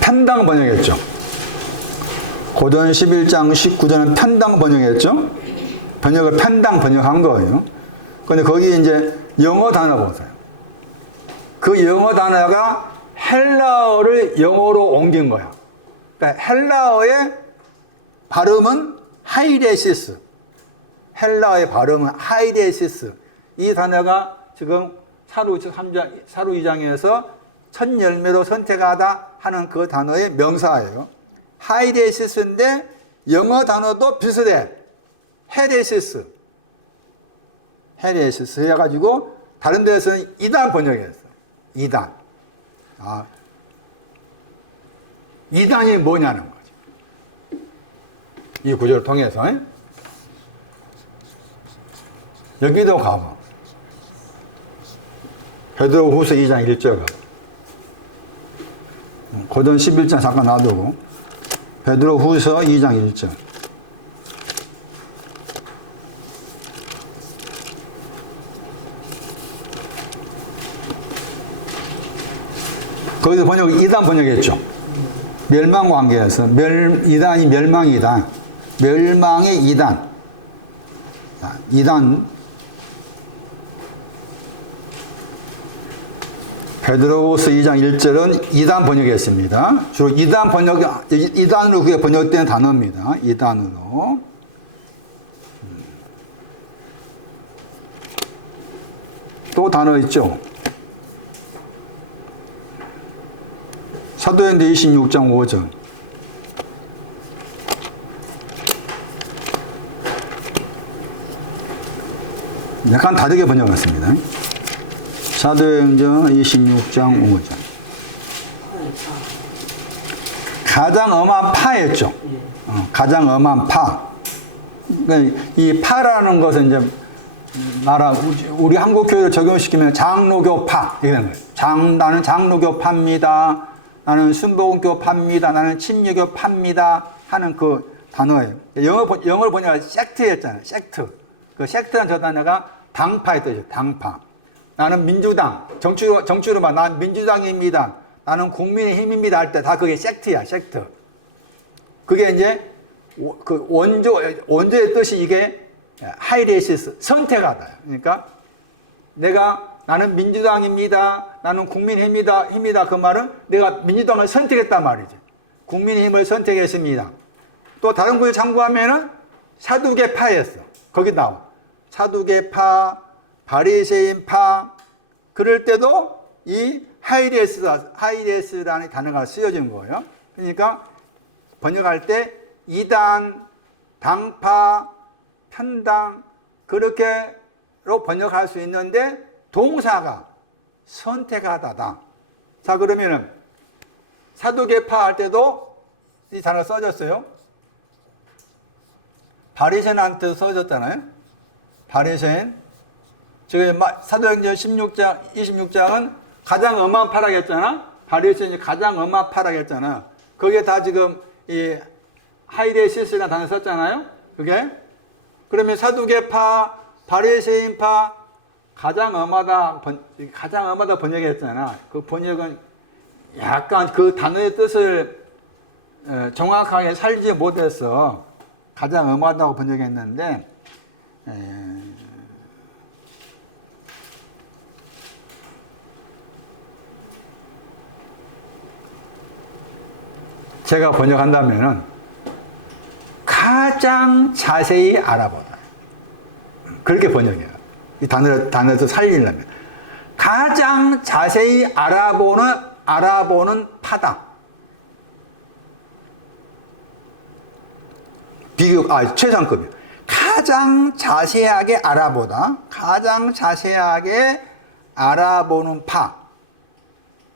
편당 번역했죠. 고전 11장 19절은 편당 번역했죠. 번역을 편당 번역한 거예요. 근데 거기 이제 영어 단어 보세요. 그 영어 단어가 헬라어를 영어로 옮긴 거야. 그러니까 헬라어의 발음은 하이레시스. 헬라어의 발음은 하이레시스. 이 단어가 지금 사루 2장에서 첫 열매로 선택하다 하는 그 단어의 명사예요. 하이레시스인데 영어 단어도 비슷해. 헤레시스. 헤레시스 해가지고 다른 데서는 이단 번역했어. 이단. 이단이 뭐냐는 거지. 이 구절을 통해서. 여기도 가봐. 베드로후서 2장 1절 가봐. 고전 11장 잠깐 놔두고 베드로후서 2장 1절. 거기서 이단 번역했죠. 멸망 관계에서 이단이 멸망이다. 멸망의 이단. 이단. 베드로후서 2장 1절은 이단 번역했습니다. 주로 이단으로 그게 번역된 단어입니다. 이단으로. 또 단어 있죠. 사도행전 26장 5절. 약간 다르게 번역했습니다. 사도행전 26장 5절. 가장 엄한 파였죠. 가장 엄한 파. 그러니까 이 파라는 것은 이제 우리 한국 교회를 적용시키면 장로교파 이렇게 되는 거예요. 나는 장로교파입니다. 나는 순복음교파입니다. 나는 침례교파입니다. 하는 그 단어예요. 영어를 보니까 섹트였잖아요. 섹트. 그 섹트라는 저 단어가 당파의 뜻이에요. 당파. 나는 민주당, 정치로 봐. 난 민주당입니다. 나는 국민의힘입니다. 할 때 다 그게 섹트야, 섹트. 그게 이제 그 원조의 뜻이 이게 하이레시스, 선택하다. 그러니까 나는 민주당입니다. 나는 국민의힘이다. 그 말은 내가 민주당을 선택했단 말이지. 국민의힘을 선택했습니다. 또 다른 구에 참고하면은 사두개파였어. 거기 나와. 사두개파, 바리새인파. 그럴 때도 이 하이레스라는 단어가 쓰여진 거예요. 그러니까 번역할 때 이단, 당파, 편당 그렇게로 번역할 수 있는데 동사가 선택하다다. 자, 그러면은 사두개파 할 때도 이 단어가 써졌어요. 바리새인한테 써졌잖아요. 바리새인. 지금 사도행전 26장은 가장 엄한 파라겠잖아. 바리새인이 가장 엄한 파라겠잖아. 거기에 다 지금 이 하이레시스라는 단어 썼잖아요. 그게. 그러면 사두개파, 바리새인파, 가장 엄하다 번역했잖아. 그 번역은 약간 그 단어의 뜻을 정확하게 살지 못해서 가장 엄하다고 번역했는데, 제가 번역한다면은 가장 자세히 알아보다. 그렇게 번역해요. 이 단어에서 살리려면. 가장 자세히 알아보는 파다. 최상급이에요. 가장 자세하게 알아보다. 가장 자세하게 알아보는 파.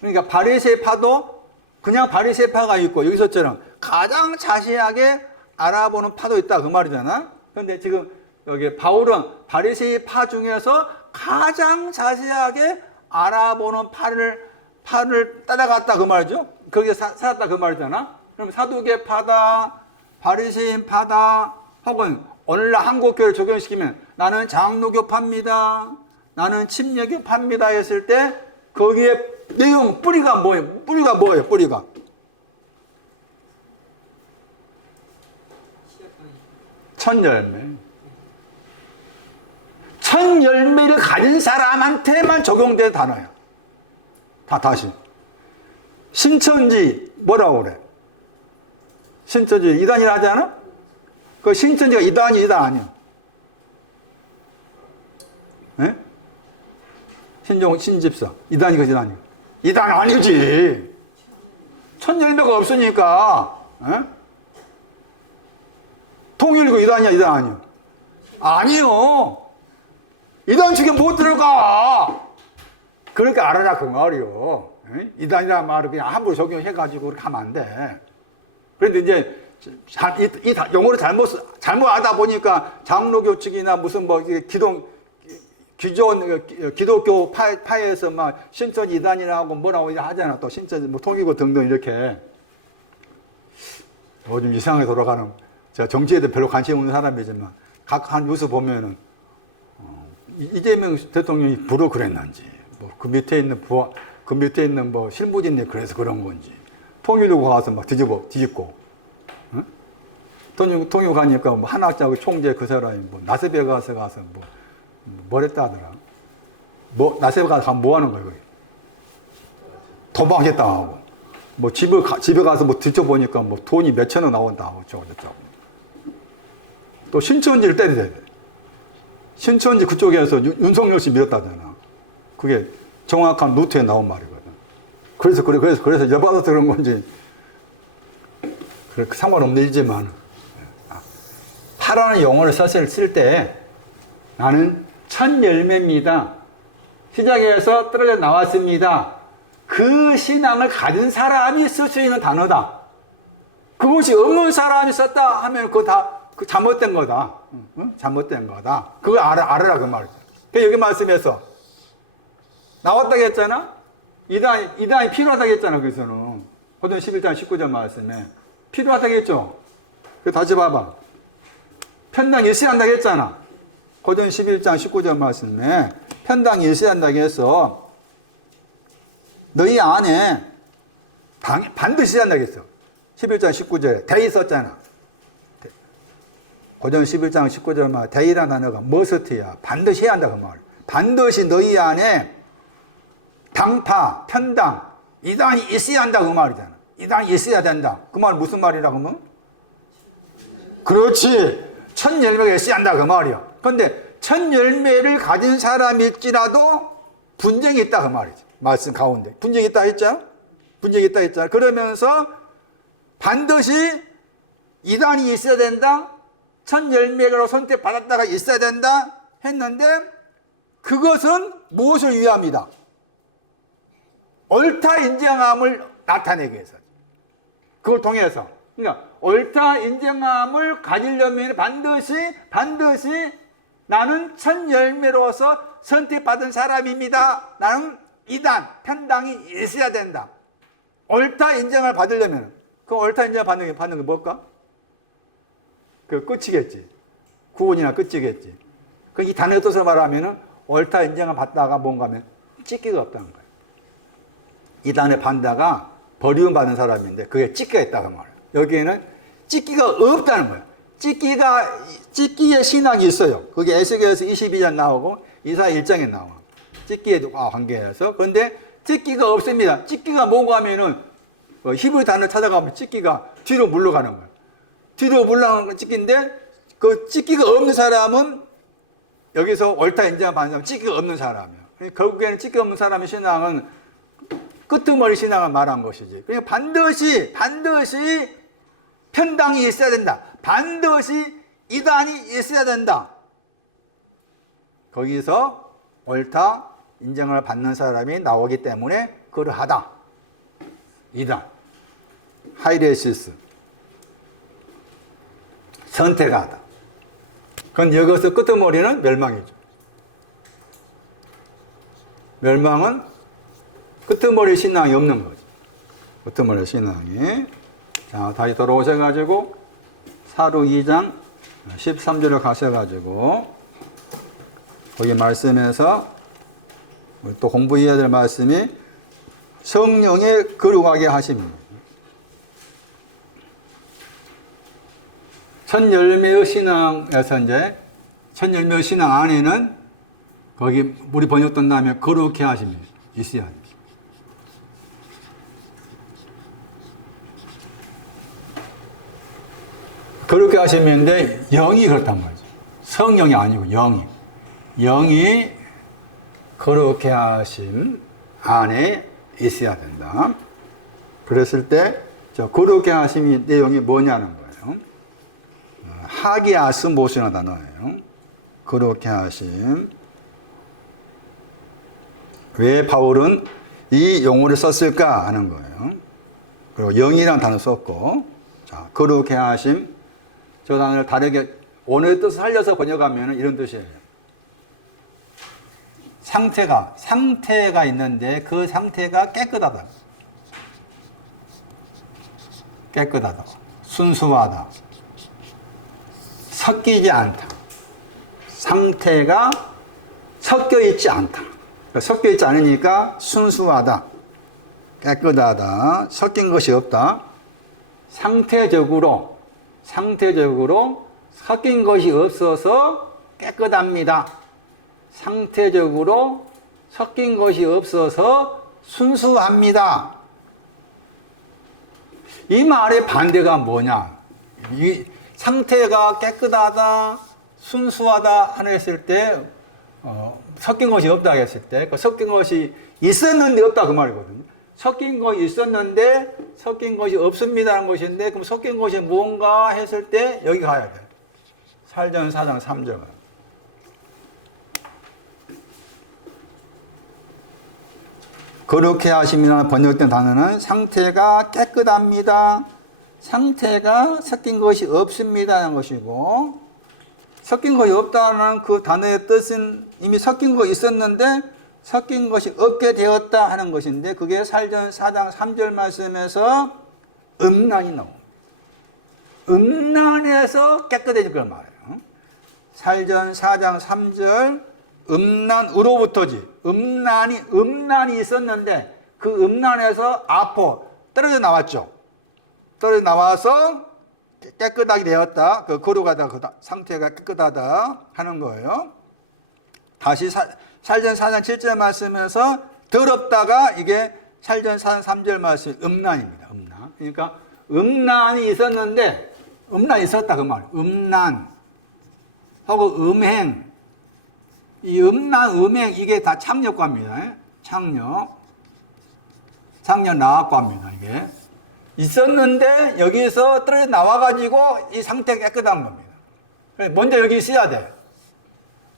그러니까 바리새의 파도 그냥 바리새의 파가 있고, 여기서처럼 가장 자세하게 알아보는 파도 있다, 그 말이잖아. 그런데 지금 여기 바울은 바리새의 파 중에서 가장 자세하게 알아보는 파를 따라갔다, 그 말이죠. 거기에 살았다, 그 말이잖아. 그럼 사두개 파다, 바리새인 파다, 혹은 오늘날 한국교를 적용시키면 나는 장로교 파입니다, 나는 침례교 파입니다 했을 때 거기에 내용, 뿌리가 뭐예요? 뿌리가. 첫 열매를 가진 사람한테만 적용된 단어야. 다시. 신천지, 뭐라고 그래? 신천지 이단이라 하지 않아? 그 신천지가 이단 아니야. 예? 신집사. 이단이가 이단이야. 이단 아니지. 첫 열매가 없으니까. 예? 통일교 이단 아니야. 아니요. 이단 측에 못 들어가. 그렇게 알아라, 그 말이요. 예? 이단이라는 말을 그냥 함부로 적용해가지고 그렇게 하면 안 돼. 그런데 이제 이 용어를 잘못 하다 보니까 장로교 측이나 무슨 뭐 기독교 파에서 막 신천지 이단이라고 뭐라고 하잖아. 또 신천지 뭐 통일교 등등 이렇게 요즘 이상하게 돌아가는, 제가 정치에 대해 별로 관심 없는 사람이지만 각 한 뉴스 보면은 이재명 대통령이 불어 그랬는지, 뭐 그 밑에 있는 뭐 실무진이 그래서 그런 건지, 통일교 가서 막 뒤집고, 응? 통일교 가니까 뭐 한학자 총재 그 사람이 뭐 나세베 가서 뭘 했다 하더라. 나세베 가서 뭐 하는 거야, 거기? 도망했다 하고, 뭐 집에 가서 뭐 뒤져보니까 뭐 돈이 몇천 원 나온다 하고, 저거. 또 신천지를 때려야 돼. 신천지 그쪽에서 윤석열 씨 밀었다잖아. 그게 정확한 노트에 나온 말이거든. 그래서 열받아서 그런 건지, 그래, 상관없는 일이지만, 파라는 용어를 쓸 때 나는 첫 열매입니다. 시작에서 떨어져 나왔습니다. 그 신앙을 가진 사람이 쓸 수 있는 단어다. 그것이 없는 사람이 썼다 하면 그거 다 잘못된 거다. 응? 잘못된 거다. 그걸 알아라, 그 말이죠. 여기 말씀에서 나왔다고 했잖아? 이단이 필요하다고 했잖아, 거기서는. 고전 11장 19절 말씀에. 필요하다고 했죠? 다시 봐봐. 편당이 있어야 한다고 했잖아. 고전 11장 19절 말씀에 편당이 있어야 한다고 해서 너희 안에 반드시 해야 한다고 했어. 11장 19절에 대 있었잖아. 고전 11장 19절 말 대이라는 단어가 머스트야. 반드시 해야 한다, 그 말. 반드시 너희 안에 당파, 편당, 이단이 있어야 한다, 그 말이잖아. 이단이 있어야 된다. 그 말 무슨 말이라고 하면? 그렇지. 첫 열매가 있어야 한다, 그 말이야. 그런데 첫 열매를 가진 사람일지라도 분쟁이 있다, 그 말이지. 말씀 가운데. 분쟁이 있다 했잖아? 그러면서 반드시 이단이 있어야 된다. 첫 열매로 선택받았다가 있어야 된다 했는데, 그것은 무엇을 위함이다? 옳다 인정함을 나타내기 위해서. 그걸 통해서. 그러니까 옳다 인정함을 가지려면 반드시 나는 첫 열매로서 선택받은 사람입니다. 나는 이단, 편당이 있어야 된다. 옳다 인정을 받으려면, 그 옳다 인정을 받는 게 뭘까? 그 끝이겠지. 구원이나 끝이겠지. 이 단어의 뜻으로 말하면은 옳다 인정을 받다가 뭔가 하면 찍기가 없다는 거예요. 이단의 반다가 버리움받은 사람인데 그게 찍기가 있다고 말해요. 여기에는 찍기가 없다는 거예요. 찍기의 신앙이 있어요. 그게 에스겔서 22장 나오고 이사야 1장에 나와요. 찍기에 관계해서. 그런데 찍기가 없습니다. 찍기가 뭔가 하면은 히브리 단어 찾아가면 찍기가 뒤로 물러가는 거예요. 뒤로 물러가는 건 찍기인데 그 찍기가 없는 사람은 여기서 옳다 인정을 받는 사람은 찍기가 없는 사람이에요. 그러니까 결국에는 찍기가 없는 사람의 신앙은 끄트머리 신앙을 말한 것이지. 그러니까 반드시 편당이 있어야 된다. 반드시 이단이 있어야 된다. 거기서 옳다 인정을 받는 사람이 나오기 때문에 그러하다. 이단, 하이레시스, 선택하다. 그건 여기서 끄트머리는 멸망이죠. 멸망은 끄트머리 신앙이 없는 거죠. 끄트머리 신앙이. 자, 다시 돌아오셔가지고 사루 2장 13절로 가셔가지고 거기 말씀에서 또 공부해야 될 말씀이 성령의 거룩하게 하심입니다. 첫 열매의 신앙에서 이제 첫 열매의 신앙 안에는 거기 우리 번역된 다음에 거룩해 하심이 있어야 합니다. 거룩해 하심인데 영이 그렇단 말이죠. 성령이 아니고 영이 거룩해 하심 안에 있어야 된다. 그랬을 때 저 거룩해 하심의 내용이 뭐냐는 거예요. 하기아스 모시나 단어예요. 거룩해 하심. 왜 바울은 이 용어를 썼을까 하는 거예요. 그리고 영이라는 단어 썼고, 자, 거룩해 하심. 저 단어를 다르게 원어의 뜻을 살려서 번역하면 이런 뜻이에요. 상태가 있는데 그 상태가 깨끗하다. 순수하다. 섞이지 않다. 상태가 섞여 있지 않다. 섞여 있지 않으니까 순수하다. 깨끗하다. 섞인 것이 없다. 상태적으로 섞인 것이 없어서 깨끗합니다. 상태적으로 섞인 것이 없어서 순수합니다. 이 말의 반대가 뭐냐? 이 상태가 깨끗하다, 순수하다 하나 했을 때, 섞인 것이 없다 했을 때, 그 섞인 것이 있었는데 없다 그 말이거든요. 섞인 것이 있었는데 섞인 것이 없습니다는 것인데, 그럼 섞인 것이 뭔가 했을 때 여기 가야 돼. 살전 4장 3절. 거룩해 하심이라는 번역된 단어는 상태가 깨끗합니다. 상태가 섞인 것이 없습니다는 것이고, 섞인 것이 없다는 그 단어의 뜻은 이미 섞인 거 있었는데 섞인 것이 없게 되었다 하는 것인데, 그게 살전 4장 3절 말씀에서 음란이 나옵니다. 음란에서 깨끗해질 걸 말해요. 살전 4장 3절 음란으로부터지. 음란이 있었는데 그 음란에서 아포 떨어져 나왔죠. 떨어져 나와서 깨끗하게 되었다. 그 거룩하다, 그 상태가 깨끗하다 하는 거예요. 다시 살전 4장 7절 말씀에서 더럽다가 이게 살전 4장 3절 말씀 음란입니다. 음란. 그러니까 음란이 있었는데 음란이 있었다 그 말. 음란 하고 음행. 이 음란, 음행 이게 다 창력과입니다. 창력 나학과입니다. 이게 있었는데 여기서 떨어져 나와가지고 이 상태가 깨끗한 겁니다. 먼저 여기 있어야 돼.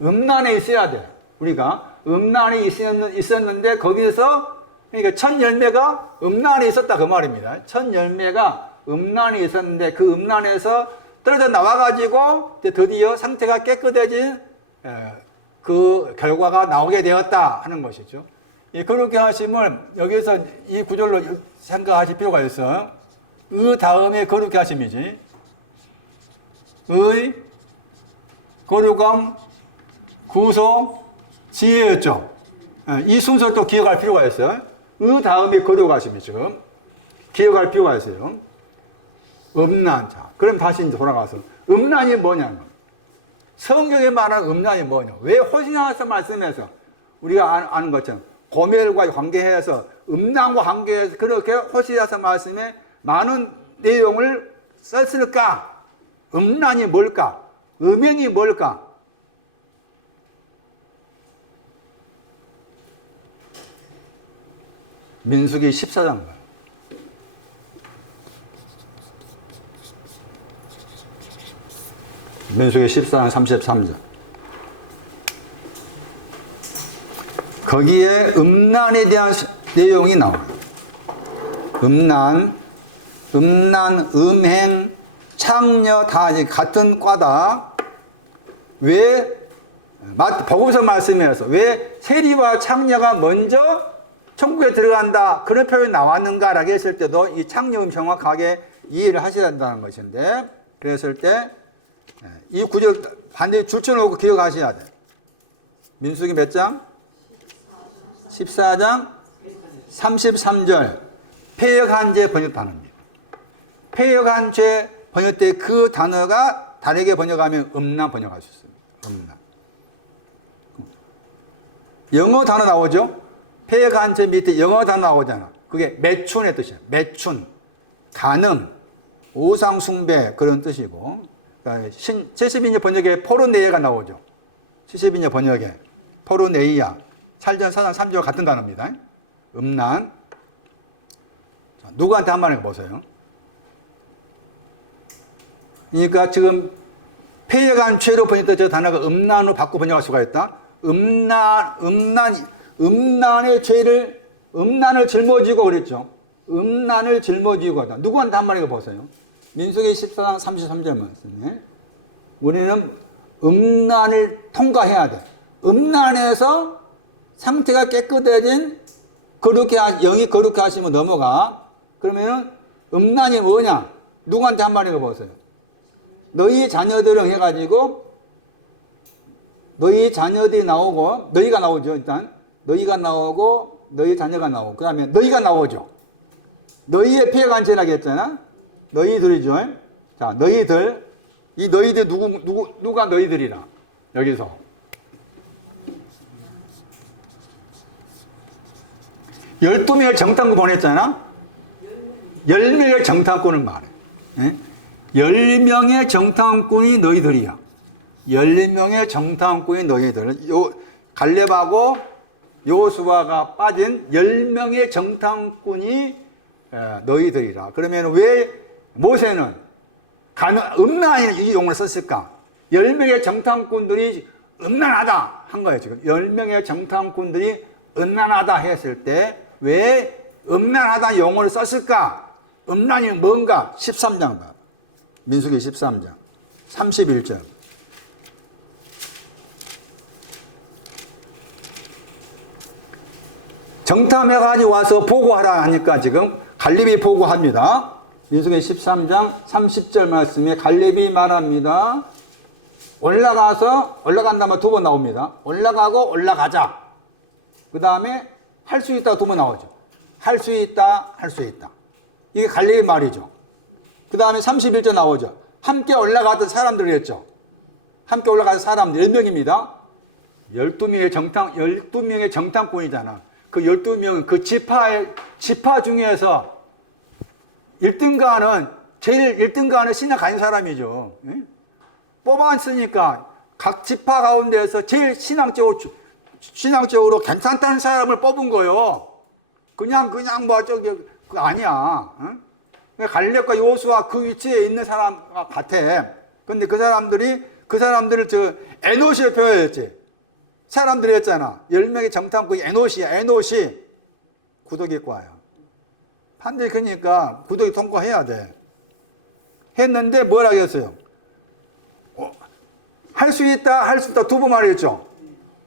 음란에 있어야 돼. 우리가 음란이 있었는데 거기서 그러니까 첫 열매가 음란이 있었다 그 말입니다. 첫 열매가 음란이 있었는데 그 음란에서 떨어져 나와가지고 드디어 상태가 깨끗해진 그 결과가 나오게 되었다 하는 것이죠. 이 거룩해 하심을 여기서 이 구절로 생각하실 필요가 있어요. 다음에 거룩해 하심이지. 거룩함, 구속, 지혜였죠. 이 순서를 또 기억할 필요가 있어요. 의 다음에 거듭가심이 지금 기억할 필요가 있어요. 음란. 자, 그럼 다시 이제 돌아가서 음란이 뭐냐면 성경에 말하는 음란이 뭐냐? 왜 호시아서 말씀에서 우리가 아는 것처럼 고멜과 관계해서 음란과 관계해서 그렇게 호시아서 말씀에 많은 내용을 썼을까? 음란이 뭘까? 음행이 뭘까? 민수기 14장. 민수기 14장 33절. 거기에 음란에 대한 내용이 나와요. 음란, 음행, 창녀 다 같은 과다. 왜 복음서 말씀에서 왜 세리와 창녀가 먼저 천국에 들어간다 그런 표현이 나왔는가라고 했을 때도 이 창녀음 정확하게 이해를 하셔야 된다는 것인데, 그랬을 때 이 구절 반드시 줄쳐놓고 기억하셔야 돼. 민수기 몇 장? 14장 33절. 패역한 죄 번역 단어입니다. 패역한 죄 번역 때 그 단어가 다르게 번역하면 음란 번역할 수 있습니다. 음란. 영어 단어 나오죠? 패역한 죄 밑에 영어 단어 나오잖아. 그게 매춘의 뜻이야. 매춘, 간음, 우상숭배 그런 뜻이고, 72년 번역에 포르네이아가 나오죠. 72년 번역에 포르네이아, 살전 4장 3절 같은 단어입니다. 음란. 자, 누구한테 한 말을 보세요. 그러니까 지금 패역한 죄로 번역된 저 단어가 음란으로 바꿔 번역할 수가 있다. 음란의 죄를, 음란을 짊어지고 그랬죠. 음란을 짊어지고 하다. 누구한테 한 말이가 보세요. 민수기 14장 33절 말씀에 우리는 음란을 통과해야 돼. 음란에서 상태가 깨끗해진 영이 거룩해 하시면 넘어가. 그러면은 음란이 뭐냐? 누구한테 한 말이가 보세요. 너희 자녀들은 해가지고 너희 자녀들이 나오고 너희가 나오죠. 일단 너희가 나오고 너희 자녀가 나오고 그 다음에 너희가 나오죠. 너희의 패역한 죄라고 했잖아. 너희들이죠. 자, 너희들. 이 너희들 누가 너희들이라. 여기서 12명의 정탐꾼 보냈잖아. 10명의 정탐꾼을 말해. 10명의 정탐꾼이 너희들이야. 10명의 정탐꾼이 너희들. 갈렙하고 여호수아가 빠진 10명의 정탐꾼이 너희들이라. 그러면 왜 모세는 음란한 이 용어를 썼을까? 10명의 정탐꾼들이 음란하다 한 거예요. 지금 10명의 정탐꾼들이 음란하다 했을 때 왜 음란하다 용어를 썼을까? 음란이 뭔가? 13장 봐. 민수기 13장 31절. 정탐해가지고 와서 보고하라 하니까 지금 갈렙이 보고합니다. 민수기 13장 30절 말씀에 갈렙이 말합니다. 올라간다면 두 번 나옵니다. 올라가고 올라가자. 그 다음에 할 수 있다 두 번 나오죠. 할 수 있다, 할 수 있다. 이게 갈렙의 말이죠. 그 다음에 31절 나오죠. 함께 올라가던 사람들이었죠. 함께 올라가던 사람들 10명입니다. 12명의 정탐꾼이잖아. 그 12명은 그 지파 중에서 1등가는, 제일 1등가는 신학 아닌 사람이죠. 뽑았으니까 각 지파 가운데에서 제일 신앙적으로 괜찮다는 사람을 뽑은 거요. 그냥 뭐 저기 그거 아니야. 갈렙과 여호수아 그 위치에 있는 사람 같아. 근데 그 사람들을 에노시를 표현했지. 사람들이 했잖아. 10명의 정탐꾼이 에노시야. 에노시 구더기과야. 반드시 그러니까 구더기 통과해야 돼. 했는데 뭐라 했어요? 할 수 있다, 할 수 있다 두 번 말했죠.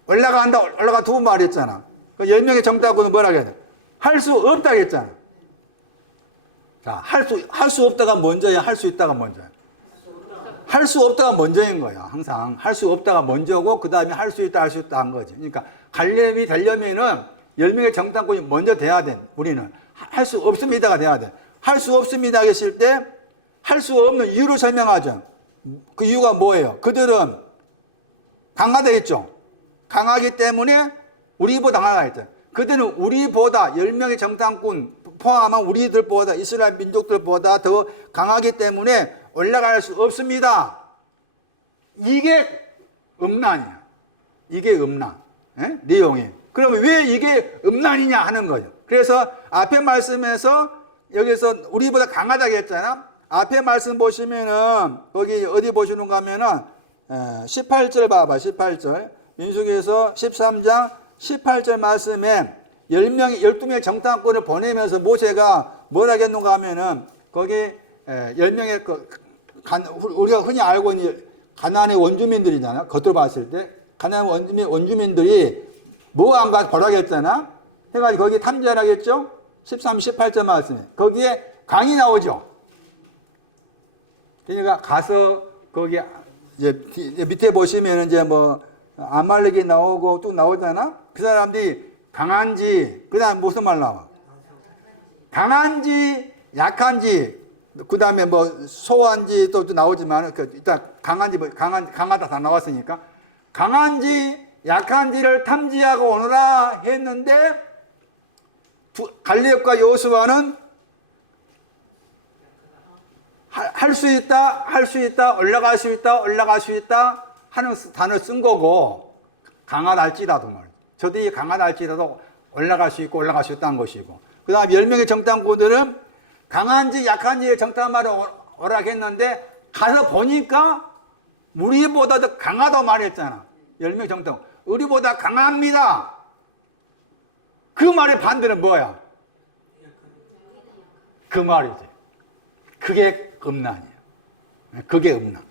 올라가 두 번 말했잖아. 10명의 정탐꾼은 뭐라 했냐? 할 수 없다 했잖아. 자, 할 수 없다가 먼저야, 할 수 있다가 먼저야. 할 수 없다가 먼저인 거야. 항상 할 수 없다가 먼저고 그 다음에 할 수 있다 할 수 있다 한 거지. 그러니까 갈렙이 되려면은 10명의 정탐꾼이 먼저 돼야 돼. 우리는 할 수 없습니다가 돼야 돼. 할 수 없습니다 했을 때 할 수 없는 이유를 설명하죠. 그 이유가 뭐예요? 그들은 강하다 했죠. 강하기 때문에 우리보다 강하다 했죠. 그들은 우리보다 10명의 정탐꾼 포함한 우리들보다 이스라엘 민족들보다 더 강하기 때문에 올라갈 수 없습니다. 이게 음란이야. 이게 음란. 에? 내용이. 그러면 왜 이게 음란이냐 하는 거예요. 그래서 앞에 말씀에서 여기서 우리보다 강하다고 했잖아. 앞에 말씀 보시면은 거기 어디 보시는가 하면은 18절 봐봐. 18절. 민수기에서 13장 18절 말씀에 12명의 정탐꾼을 보내면서 모세가 뭐라 했는가 하면은 거기 10명의 우리가 흔히 알고 있는 가나안의 원주민들이잖아. 겉으로 봤을 때 가나안 원주민들이 뭐한 가 보라고 했잖아. 해가지고 거기 탐지하라고 했죠. 13, 18절 말씀에 거기에 강이 나오죠. 그러니까 가서 거기 이제 밑에 보시면 이제 뭐 아말렉이 나오고 또 나오잖아. 그 사람들이 강한지 그다음 무슨 말 나와? 강한지 약한지 그다음에 뭐 소한지 또 나오지만 일단 강한지 강하다 다 나왔으니까 강한지 약한지를 탐지하고 오너라 했는데 갈렙과 여호수아는 할 수 있다, 할 수 있다, 올라갈 수 있다, 올라갈 수 있다 하는 단어를 쓴 거고 강하다 할지라도 말이야. 저들이 강하다 할지라도 올라갈 수 있고 올라갈 수 있다는 것이고 그 다음 10명의 정탐꾼들은 강한지 약한지를 정탐하러 오라고 했는데 가서 보니까 우리보다 더 강하다고 말했잖아. 10명 정탐꾼 우리보다 강합니다. 그 말의 반대는 뭐야? 그 말이지. 그게 음란이에요. 그게 음란.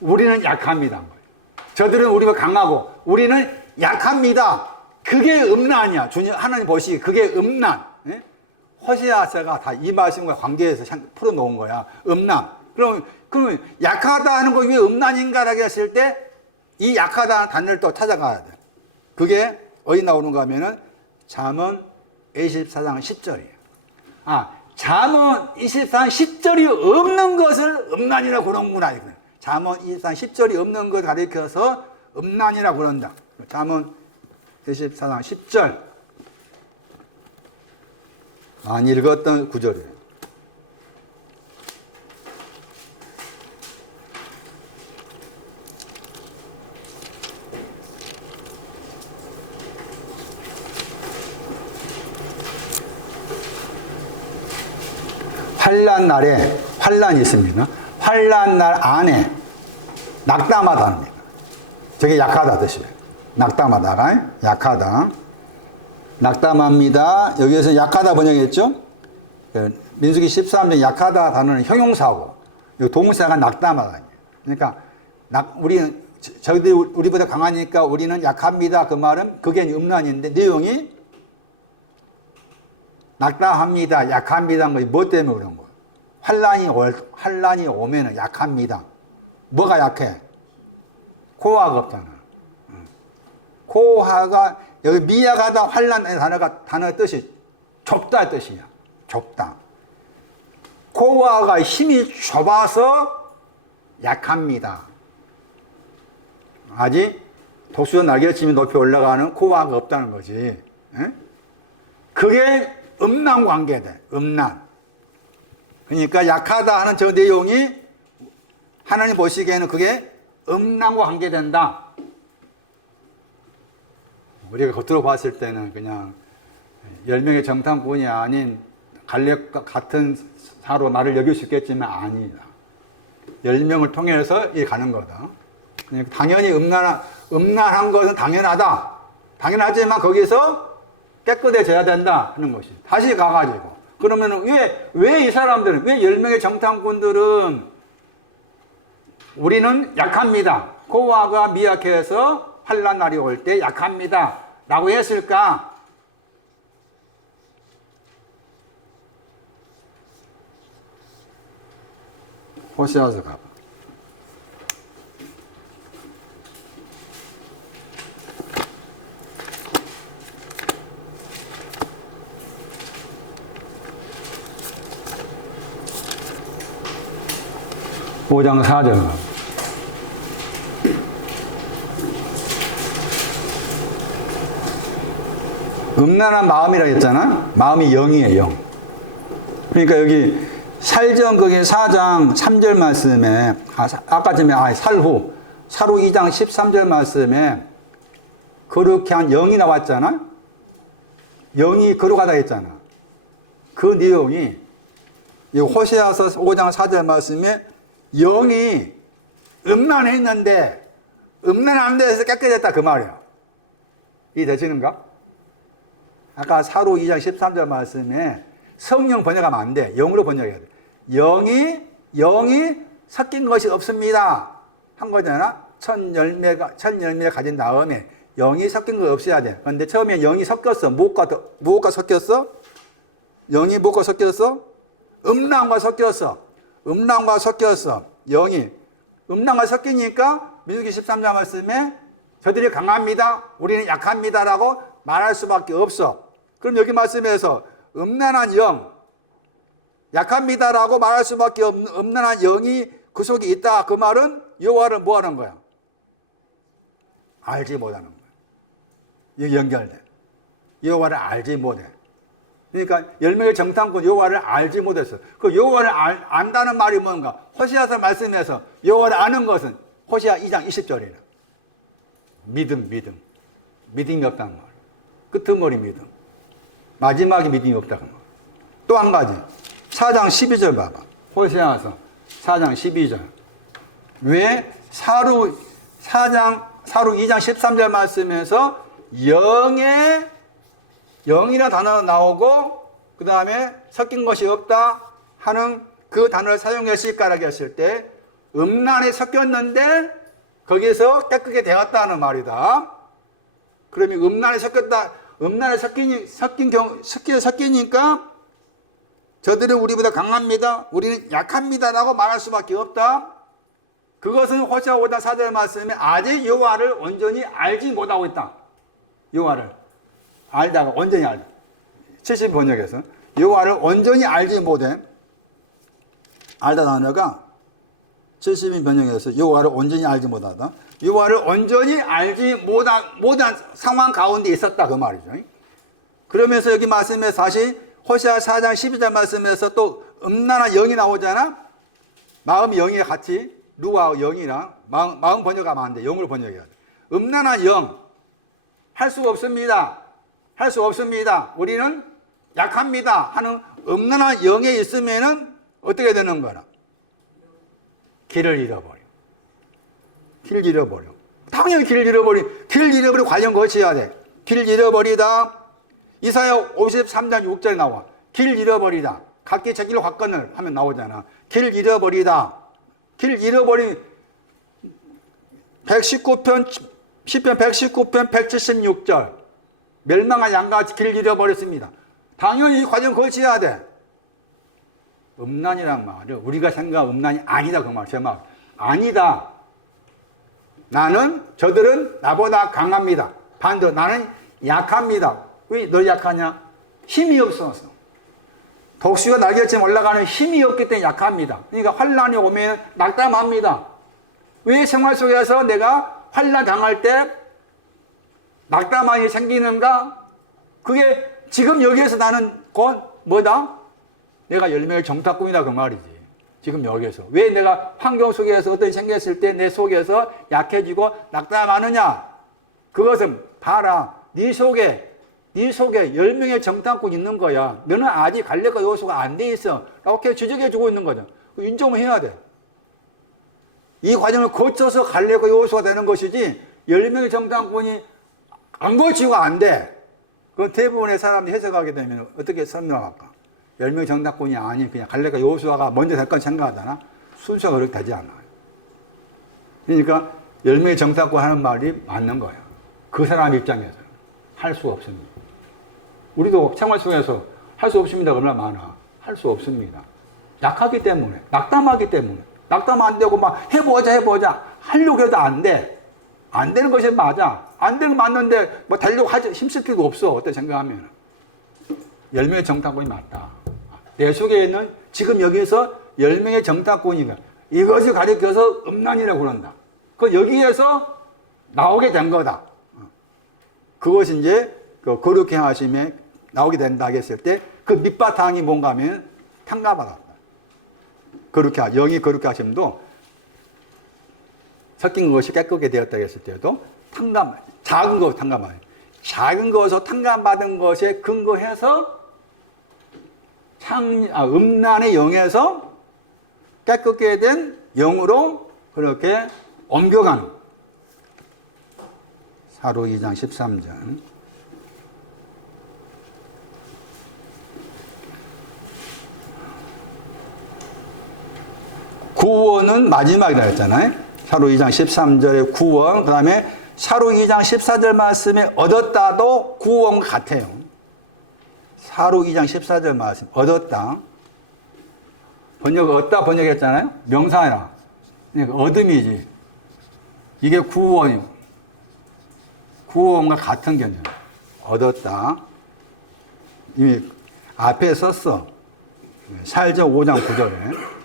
우리는 약합니다. 저들은 우리보다 강하고 우리는 약합니다. 그게 음란이야. 주님 하나님 보시기 그게 음란. 호세아서가 다 이 말씀과 관계해서 풀어놓은 거야. 음란. 그럼 약하다 하는 거 왜 음란인가라고 했을 때 이 약하다는 단어를 또 찾아가야 돼. 그게 어디 나오는가 하면은 잠언 24장 10절이에요. 잠언 24장 10절이 없는 것을 음란이라고 그러는구나. 잠언 24장 10절이 없는 걸 가리켜서 음란이라고 그런다. 잠언 24장 10절. 많이 읽었던 구절이에요. 환난 날에 환난이 있습니다. 환난 날 안에 낙담하다는 저게 약하다 뜻이에요. 낙담하다가 약하다. 낙담합니다. 여기에서 약하다 번역했죠. 민수기 13장 약하다 단어는 형용사고 여기 동사가 낙담하다. 그러니까 저희들이 우리보다 강하니까 우리는 약합니다. 그 말은 그게 음란인데 내용이 낙담합니다. 약합니다. 뭐 때문에 그런 거예요? 환란이 오면은 약합니다. 뭐가 약해? 고아가 없잖아. 고아가 여기 미약하다 환란의 단어 뜻이 좁다 뜻이야. 좁다. 고아가 힘이 좁아서 약합니다. 아직 독수리 날개치면 높이 올라가는 고아가 없다는 거지. 그게 음란 관계돼. 음란. 그러니까 약하다 하는 저 내용이 하나님 보시기에는 그게 음란과 관계된다. 우리가 겉으로 봤을 때는 그냥 10명의 정탐꾼이 아닌 갈렙과 같은 사로 나를 여길 수 있겠지만 아니다. 10명을 통해서 이 가는 거다. 그러니까 당연히 음란한 것은 당연하다. 당연하지만 거기서 깨끗해져야 된다 하는 것이. 다시 가가지고. 그러면 왜 이 사람들은, 왜 10명의 정탐꾼들은 우리는 약합니다. 고아가 미약해서 환난 날이 올 때 약합니다. 라고 했을까? 호세아서 가봐. 5장 4절. 음란한 마음이라 했잖아. 마음이 영이에요, 영. 그러니까 여기 살전 거기 4장 3절 말씀에 아까 전에 살후 2장 13절 말씀에 거룩한 영이 나왔잖아. 영이 거룩하다 했잖아. 그 내용이 이 호세아서 5장 4절 말씀에 영이 음란했는데 음란한 데에서 깨끗했다 그 말이야. 이해되시는가? 아까 사로 2장 13절 말씀에 성령 번역하면 안 돼. 영으로 번역해야 돼. 영이 섞인 것이 없습니다 한 거잖아. 첫 열매를 가진 다음에 영이 섞인 거 없어야 돼. 그런데 처음에 영이 섞였어. 무엇과 섞였어? 영이 무엇과 섞였어? 음란과 섞였어. 음란과 섞였어. 영이 음란과 섞이니까 민수기 13장 말씀에 저들이 강합니다, 우리는 약합니다라고 말할 수밖에 없어. 그럼 여기 말씀에서 음란한 영, 약합니다라고 말할 수밖에 없는 음란한 영이 그 속에 있다. 그 말은 여호와를 뭐 하는 거야? 알지 못하는 거야. 이게 연결돼. 여호와를 알지 못해. 그러니까 10명의 정탐꾼 여호와를 알지 못했어. 그 여호와를 안다는 말이 뭔가? 호시아서 말씀에서 여호와를 아는 것은 호시아 2장 20절이라. 믿음이 없다는 말. 끄트머리 믿음. 마지막에 믿음이 없다는 말. 또 한 가지. 4장 12절 봐봐. 호세아서 4장 12절. 왜 사루 2장 13절 말씀에서 영이라는 단어가 나오고 그 다음에 섞인 것이 없다 하는 그 단어를 사용했을까라고 했을 때 음란에 섞였는데 거기에서 깨끗게 되었다는 말이다. 그러면 음란에 섞이니까 저들은 우리보다 강합니다, 우리는 약합니다라고 말할 수밖에 없다. 그것은 호세아 5장 4절 말씀에 아직 여호와를 온전히 알지 못하고 있다. 여호와를 알다가 온전히 알다. 70 번역에서 여호와를 온전히 알지 못해. 알다 단어가 70인 번역에서 여호와를 온전히 알지 못하다. 여호와를 온전히 알지 못한 상황 가운데 있었다 그 말이죠. 그러면서 여기 말씀에 다시 호세아 4장 12절 말씀에서 또 음란한 영이 나오잖아. 마음이 영이 같이 루아 영이랑 마음 번역하면 안 돼. 영으로 번역해야 돼. 음란한 영 할 수 없습니다. 할 수 없습니다. 우리는 약합니다 하는 음란한 영에 있으면은 어떻게 되는 거라? 길을 잃어버려. 당연히 길을 잃어버리고 관련 거쳐야 돼. 길 잃어버리다. 이사야 53장 6절에 나와. 길 잃어버리다. 각기 제 길로 갔거늘 하면 나오잖아. 길 잃어버리다. 길 잃어버린 119편, 시편 119편 176절. 멸망한 양같이 길 잃어버렸습니다. 당연히 이 과정 거쳐야 돼. 음란이란 말을 우리가 생각한 음란이 아니다 그 말. 제 말. 아니다. 저들은 나보다 강합니다. 반대로 나는 약합니다. 왜 너 약하냐? 힘이 없어서. 독수리가 날개처럼 올라가는 힘이 없기 때문에 약합니다. 그러니까 환란이 오면 낙담합니다. 왜 생활 속에서 내가 환란 당할 때 낙담이 생기는가? 그게 지금 여기에서 나는 곧 뭐다? 내가 10명의 정탐꾼이다 그 말이지. 지금 여기에서. 왜 내가 환경 속에서 어떤 생겼을 때 내 속에서 약해지고 낙담하느냐? 그것은 봐라. 네 속에 10명의 정탐꾼이 있는 거야. 너는 아직 갈렙과 여호수아가 안 돼 있어. 이렇게 지적해 주고 있는 거죠. 인정을 해야 돼. 이 과정을 거쳐서 갈렙과 여호수아가 되는 것이지 10명의 정탐꾼이 안 거치고 안 돼. 그건 대부분의 사람들이 해석하게 되면 어떻게 설명할까? 10명의 정탐꾼이 아닌 그냥 갈렙과 여호수아가 먼저 될 건 생각하잖아. 순서가 그렇게 되지 않아요. 그러니까 10명의 정탐꾼 하는 말이 맞는 거야. 그 사람 입장에서 할 수 없습니다. 우리도 생활 속에서 할 수 없습니다. 얼마나 많아. 할 수 없습니다. 약하기 때문에, 낙담하기 때문에. 낙담 안 되고 막 해보자. 하려고 해도 안 돼. 안 되는 것이 맞아. 안 되는 거 맞는데 뭐 되려고 힘쓸 필요도 없어. 어때 생각하면. 10명의 정탐꾼이 맞다. 내 속에 있는 지금 여기에서 10명의 정탐꾼이가 이것이 가리켜서 음란이라고 그런다. 그 여기에서 나오게 된 거다. 그것이 이제 그 거룩해 하심에 나오게 된다 했을 때 그 밑바탕이 뭔가 하면 탕감하다. 영이 거룩해 하심도 섞인 것이 깨끗게 되었다 했을 때도 작은 거 탕감하는. 작은 것에서 탕감받은 것에 근거해서 음란의 영에서 깨끗게 된 영으로 그렇게 옮겨가는. 사로 2장 13절. 구원은 마지막이라 했잖아요. 사로 2장 13절에 구원, 그 다음에 사로 2장 14절 말씀에 얻었다도 구원과 같아요. 사로 2장 14절 말씀, 얻었다. 얻다 번역했잖아요. 명사야. 그러니까 얻음이지. 이게 구원이고. 구원과 같은 개념. 얻었다. 이미 앞에 썼어. 살적 5장 9절에.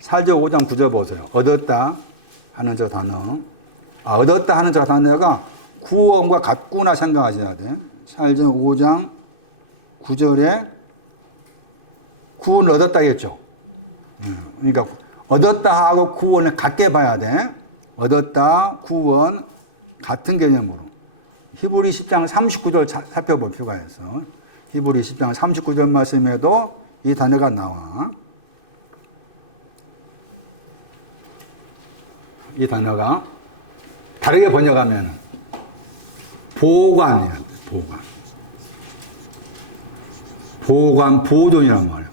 살적 5장 9절 보세요. 얻었다 하는 저 단어. 얻었다 하는 저 단어가 구원과 같구나 생각하셔야 돼. 살적 5장 9절에 구원을 얻었다겠죠. 그러니까 얻었다 하고 구원을 같게 봐야 돼. 얻었다, 구원 같은 개념으로. 히브리 10장 39절 살펴볼 필요가 있어. 히브리 10장 39절 말씀에도 이 단어가 나와. 이 단어가 다르게 번역하면 보관이야. 보존이란 말이에요.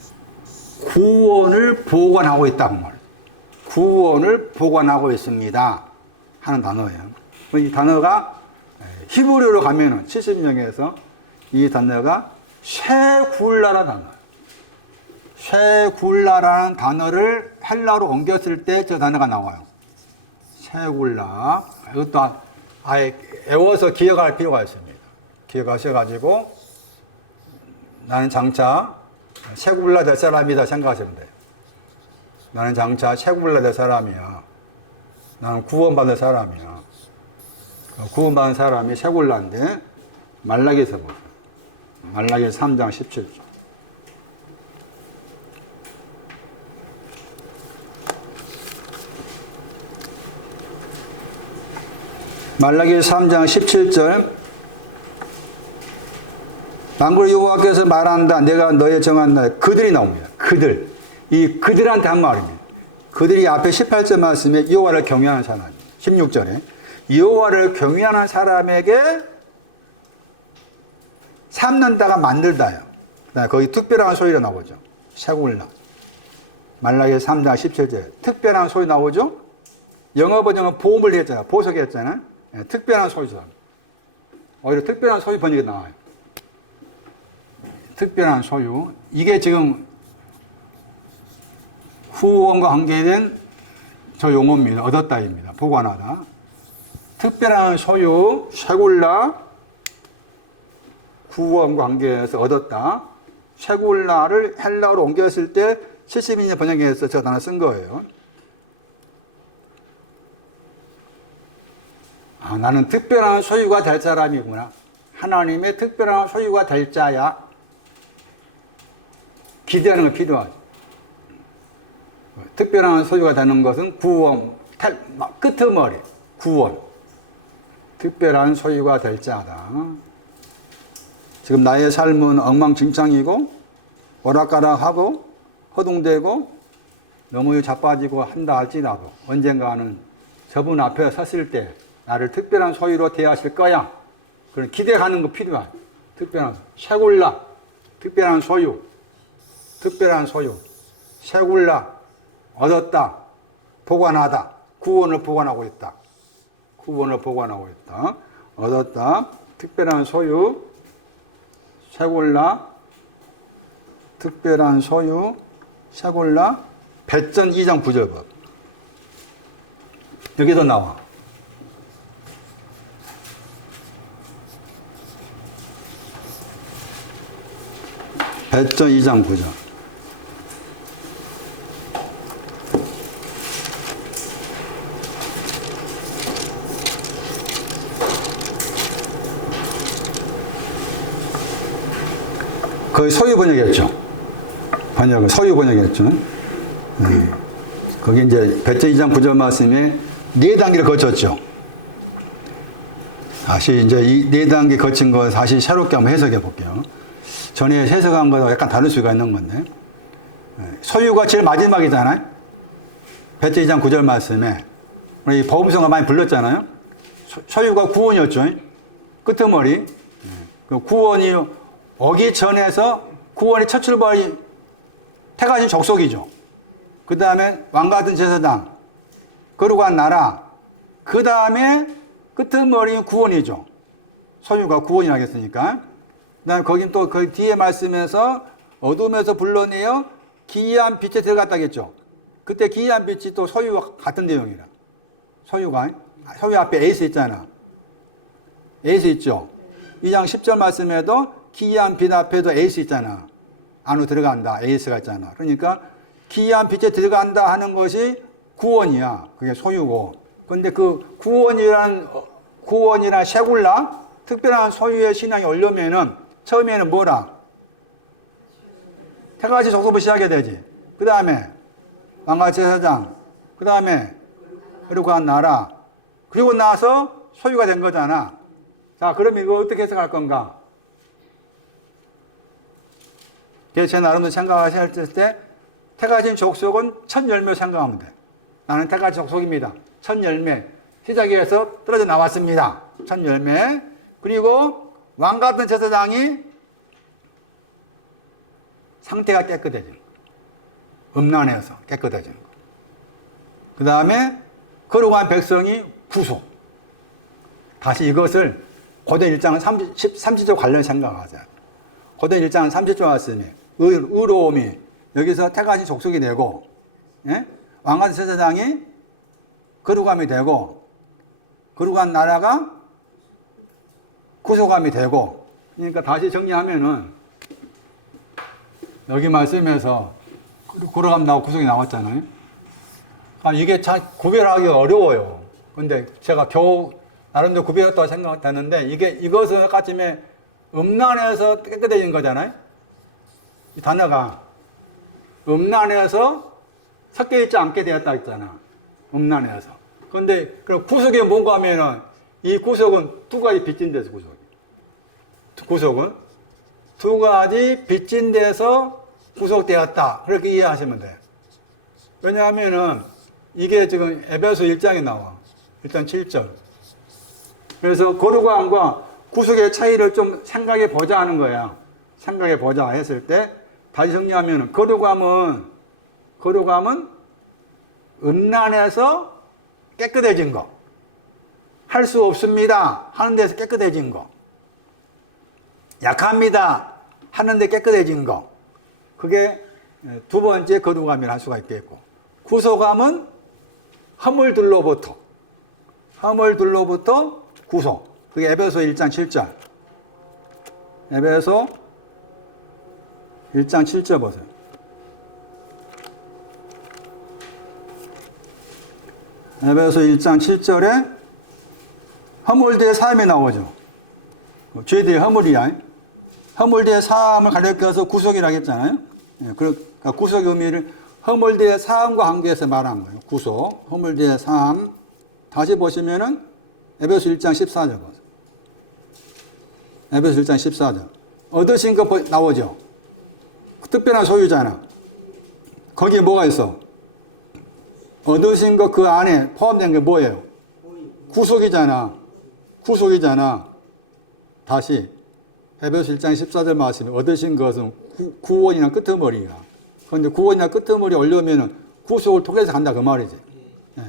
구원을 보관하고 있다는 말이에요. 구원을 보관하고 있습니다 하는 단어예요. 이 단어가 히브리어로 가면은 70명에서 이 단어가 쉐굴라라는 단어예요. 쉐굴라라는 단어를 헬라어로 옮겼을 때 저 단어가 나와요. 쉐굴라. 이것도 아예 외워서 기억할 필요가 있습니다. 기억하셔가지고 나는 장차 쉐굴라 될 사람이다 생각하시면 돼요. 나는 장차 쉐굴라 될 사람이야. 나는 구원받을 사람이야. 구원받은 사람이 쉐굴라인데 말라기에서 보세요. 말라기 3장 17절. 말라기 3장 17절. 만군의 여호와께서 말한다. 내가 너의 정한 날. 그들이 나옵니다. 이 그들한테 한 말입니다. 그들이 앞에 18절 말씀에 여호와를 경외하는 사람. 16절에 여호와를 경외하는 사람에게 삼는다가 만들다요. 거기 특별한 소리가 나오죠. 쉐굴라. 말라기 3장 17절에 특별한 소리 나오죠. 영어 번역은 보험을 했잖아. 보석했잖아. 특별한 소리죠. 오히려 특별한 소유 번역이 나와요. 특별한 소유. 이게 지금 후원과 관계된 저 용어입니다. 얻었다입니다. 보관하다. 특별한 소유, 쉐굴라, 후원과 관계에서 얻었다. 쉐굴라를 헬라어로 옮겼을 때 70인의 번역에서 저 단어 쓴 거예요. 나는 특별한 소유가 될 사람이구나. 하나님의 특별한 소유가 될 자야. 기대하는 거 필요하죠. 특별한 소유가 되는 것은 구원, 끄트머리, 구원. 특별한 소유가 될 자다. 지금 나의 삶은 엉망진창이고 오락가락하고 허둥대고 너무 자빠지고 한다 할지라도 언젠가는 저분 앞에 섰을 때 나를 특별한 소유로 대하실 거야. 그런 기대하는 거 필요하죠. 특별한 쉐굴라, 특별한 소유, 쉐굴라, 얻었다, 보관하다, 구원을 보관하고 있다. 얻었다, 특별한 소유, 쉐굴라, 특별한 소유, 쉐굴라, 배전 2장 9절법. 여기도 나와. 배전 2장 9절. 거의 소유 번역이었죠. 번역은 소유 번역이었죠. 거기 이제 배째 2장 9절 말씀에 4단계를 거쳤죠. 다시 이제 이 4단계 거친 거 다시 새롭게 한번 해석해 볼게요. 전에 해석한 거와 약간 다를 수가 있는 건데, 소유가 제일 마지막이잖아요. 배째 2장 9절 말씀에 우리 보험성가 많이 불렀잖아요. 소유가 구원이었죠. 끄트머리. 그 구원이 오기 전에서 구원의 첫 출발이 태가진 족속이죠. 그 다음에 왕같은 제사장, 거룩한 나라, 그 다음에 끄트머리 구원이죠. 소유가 구원이라 했으니까. 그 다음에 거긴 또 그 뒤에 말씀에서 어둠에서 불러내어 기이한 빛에 들어갔다겠죠. 그때 기이한 빛이 또 소유와 같은 내용이라. 소유가, 소유 앞에 에이스 있잖아. 에이스 있죠. 2장 10절 말씀에도 기이한 빛 앞에도 에이스 있잖아. 안으로 들어간다. 에이스가 있잖아. 그러니까 기이한 빛에 들어간다 하는 것이 구원이야. 그게 소유고. 근데 그 구원이란 셰굴라, 특별한 소유의 신앙이 오려면은 처음에는 뭐라? 태가지 족속부터 시작해야 되지. 그 다음에 왕과 제사장, 그 다음에 거룩한 나라, 그리고 나서 소유가 된 거잖아. 자, 그럼 이거 어떻게 해석할 건가? 그래서 제 나름대로 생각하실 때 태가진 족속은 첫 열매 생각하면 돼. 나는 태가지 족속입니다. 첫 열매. 시작에서 떨어져 나왔습니다. 첫 열매. 그리고 왕 같은 제사장이 상태가 깨끗해진 거. 음란해서 깨끗해진 거. 그 다음에 거룩한 백성이 구속. 다시 이것을 고대 1장 30절 관련 생각하자. 고대 1장 30절 말씀에 의로움이 여기서 태가지 족속이 되고, 예? 왕같은 제사장이 거룩함이 되고, 거룩한 나라가 구속함이 되고. 그러니까 다시 정리하면은 여기 말씀에서 거룩함 나오고 구속이 나왔잖아요. 이게 참 구별하기 어려워요. 근데 제가 겨우 나름대로 구별했다고 생각했는데 이것은 아까쯤에 음란에서 깨끗해진 거잖아요. 이 단어가 음란에서 섞여 있지 않게 되었다 했잖아. 음란에서. 근데 그럼 구속이 뭔가 하면은 이 구속은 두 가지 빚진 데서 구속은 두 가지 빚진 데서 구속되었다. 그렇게 이해하시면 돼요. 왜냐하면은 이게 지금 에베소 1장에 나와. 일단 7절. 그래서 거룩함과 구속의 차이를 좀 생각해 보자 하는 거야. 생각해 보자 했을 때 다시 정리하면 거룩함은 음란에서 깨끗해진 거. 할 수 없습니다. 하는 데서 깨끗해진 거. 약합니다. 하는데 깨끗해진 거. 그게 두 번째 거룩함이라 할 수가 있겠고. 구속함은 허물들로부터 구속. 그게 에베소 1장 7절. 에베소 1장 7절 보세요. 에베소 1장 7절에 허물대의 사함이 나오죠. 죄대의 허물이야. 허물대의 사함을 가리켜서 구속이라고 했잖아요. 그러니까 구속의 의미를 허물대의 사함과 관계해서 말한 거예요. 구속, 허물대의 사함. 다시 보시면은 에베소 1장 14절 보세요. 에베소 1장 14절. 얻으신 거 나오죠. 특별한 소유잖아. 거기에 뭐가 있어? 얻으신 거 그 안에 포함된 게 뭐예요? 구속이잖아. 다시 에베소 1장 14절 말씀에 얻으신 것은 구원이나 끄트머리야. 그런데 구원이나 끄트머리 오려면은 구속을 통해서 간다 그 말이지.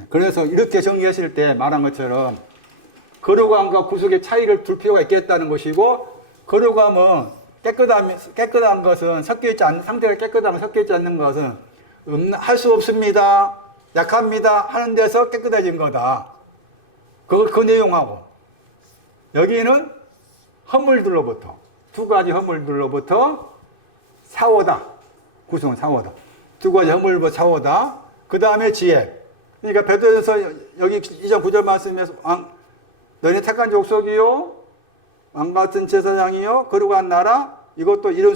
그래서 이렇게 정리했을 때 말한 것처럼 거룩함과 구속의 차이를 둘 필요가 있겠다는 것이고, 거룩함은 깨끗한 것은 섞여있지 않는, 상태가 깨끗하면 섞여있지 않는 것은 할 수 없습니다. 약합니다. 하는 데서 깨끗해진 거다. 그 내용하고, 여기는 허물들로부터, 두 가지 허물들로부터 사오다. 구속은 사오다. 두 가지 허물로부터 사오다. 그 다음에 지혜. 그러니까 베드로전서 여기 2장 9절 말씀에서 너희 택한 족속이요 왕같은 제사장이요 거룩한 나라 이것도 이런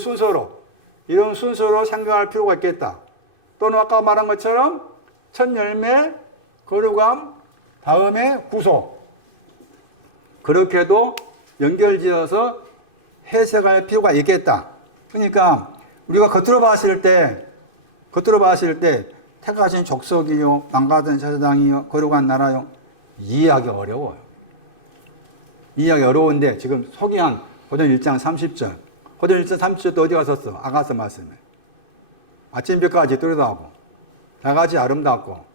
순서로 생각할 필요가 있겠다. 또는 아까 말한 것처럼 첫 열매, 거룩함, 다음에 구속. 그렇게도 연결지어서 해석할 필요가 있겠다. 그러니까 우리가 겉으로 봤을 때 택하신 족속이요, 망가진 제사장이요, 거룩한 나라요. 이해하기 어려워요. 이해하기 어려운데 지금 소개한 고전 1장 30절. 고전 1장 30절도 어디 갔었어? 아가서 말씀에. 아침별까지 뚜렷하고, 달같이 아름답고,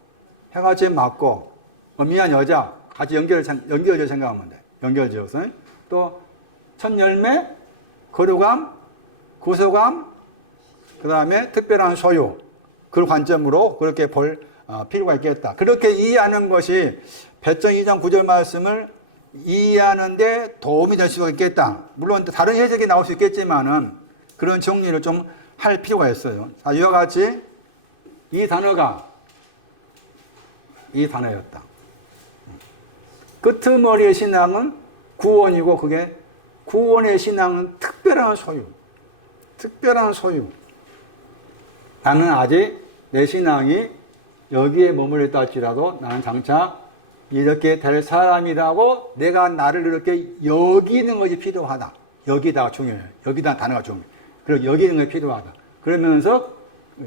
해같이 맑고, 어미한 여자, 같이 연결지어 생각하면 돼. 연결지어서. 또, 첫 열매, 거룩함, 구속함, 그 다음에 특별한 소유. 그 관점으로 그렇게 볼 필요가 있겠다. 그렇게 이해하는 것이 배정 2장 9절 말씀을 이해하는데 도움이 될 수가 있겠다. 물론 다른 해석이 나올 수 있겠지만은 그런 정리를 좀 할 필요가 있어요. 자, 이와 같이 이 단어였다. 끄트머리의 신앙은 구원이고 그게 구원의 신앙은 특별한 소유. 나는 아직 내 신앙이 여기에 머물렀다 할지라도 나는 장차 이렇게 될 사람이라고 내가 나를 이렇게 여기는 것이 필요하다. 여기다가 중요해요. 여기다 단어가 중요해요. 그리고 여기는 것이 필요하다. 그러면서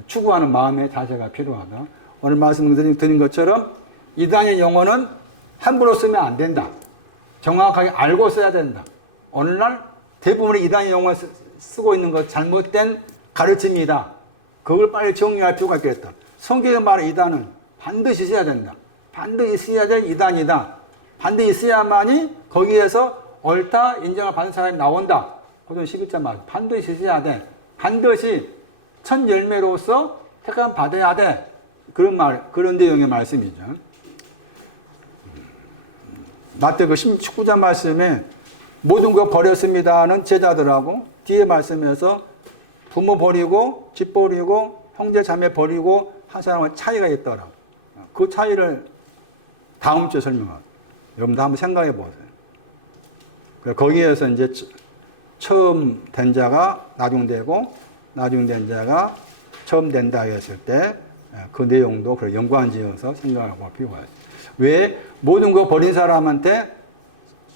추구하는 마음의 자세가 필요하다. 오늘 말씀 드린 것처럼 이단의 용어는 함부로 쓰면 안 된다. 정확하게 알고 써야 된다. 오늘날 대부분의 이단의 용어를 쓰고 있는 것 잘못된 가르침이다. 그걸 빨리 정리할 필요가 있겠다. 성경의 말은 이단은 반드시 써야 된다. 반드시 써야 될 이단이다. 반드시 써야만이 거기에서 옳다 인정을 받는 사람이 나온다. 고전 11장 말 반드시 써야 돼. 반드시 첫 열매로서 택함 받아야 돼. 그런 내용의 말씀이죠. 마태복음 19장 말씀에 모든 거 버렸습니다는 제자들하고 뒤에 말씀에서 부모 버리고 집 버리고 형제 자매 버리고 한 사람은 차이가 있더라. 그 차이를 다음 주에 설명합니다. 여러분도 한번 생각해 보세요. 거기에서 이제 처음 된 자가 나중되고 나중된 자가 처음 된다 했을 때 그 내용도 그런 연관지어서 생각해 볼 필요가 있어요. 왜 모든 거 버린 사람한테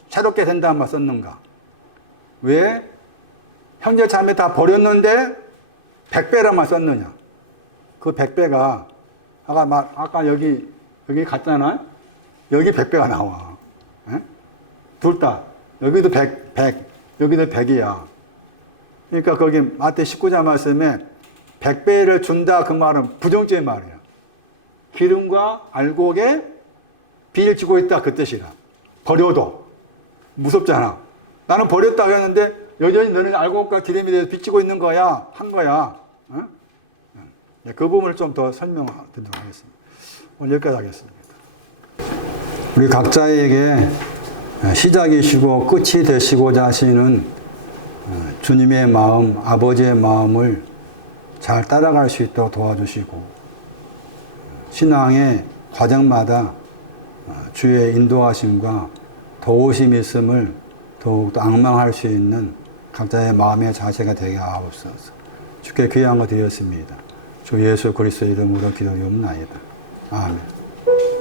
새롭게 된다만 썼는가? 왜 형제 자매 다 버렸는데 100배라만 썼느냐? 그 100배가 아까 여기 갔잖아요. 여기 100배가 나와. 둘 다 여기도 100, 여기도 100이야. 그러니까 거기 마태 19장 말씀에 100배를 준다 그 말은 부정적인 말이야. 기름과 알곡에 비를 지고 있다 그 뜻이라. 버려도 무섭잖아. 나는 버렸다고 했는데 여전히 너는 알곡과 기름에 대해서 비치고 있는 거야. 한 거야. 그 부분을 좀 더 설명드리도록 하겠습니다. 오늘 여기까지 하겠습니다. 우리 각자에게 시작이시고 끝이 되시고자 하시는 주님의 마음, 아버지의 마음을 잘 따라갈 수 있도록 도와주시고 신앙의 과정마다 주의 인도하심과 도우심이 있음을 더욱더 앙망할 수 있는 각자의 마음의 자세가 되게 하옵소서. 주께 귀한 거 드렸습니다. 주 예수 그리스도 이름으로 기도하옵나이다. 아멘.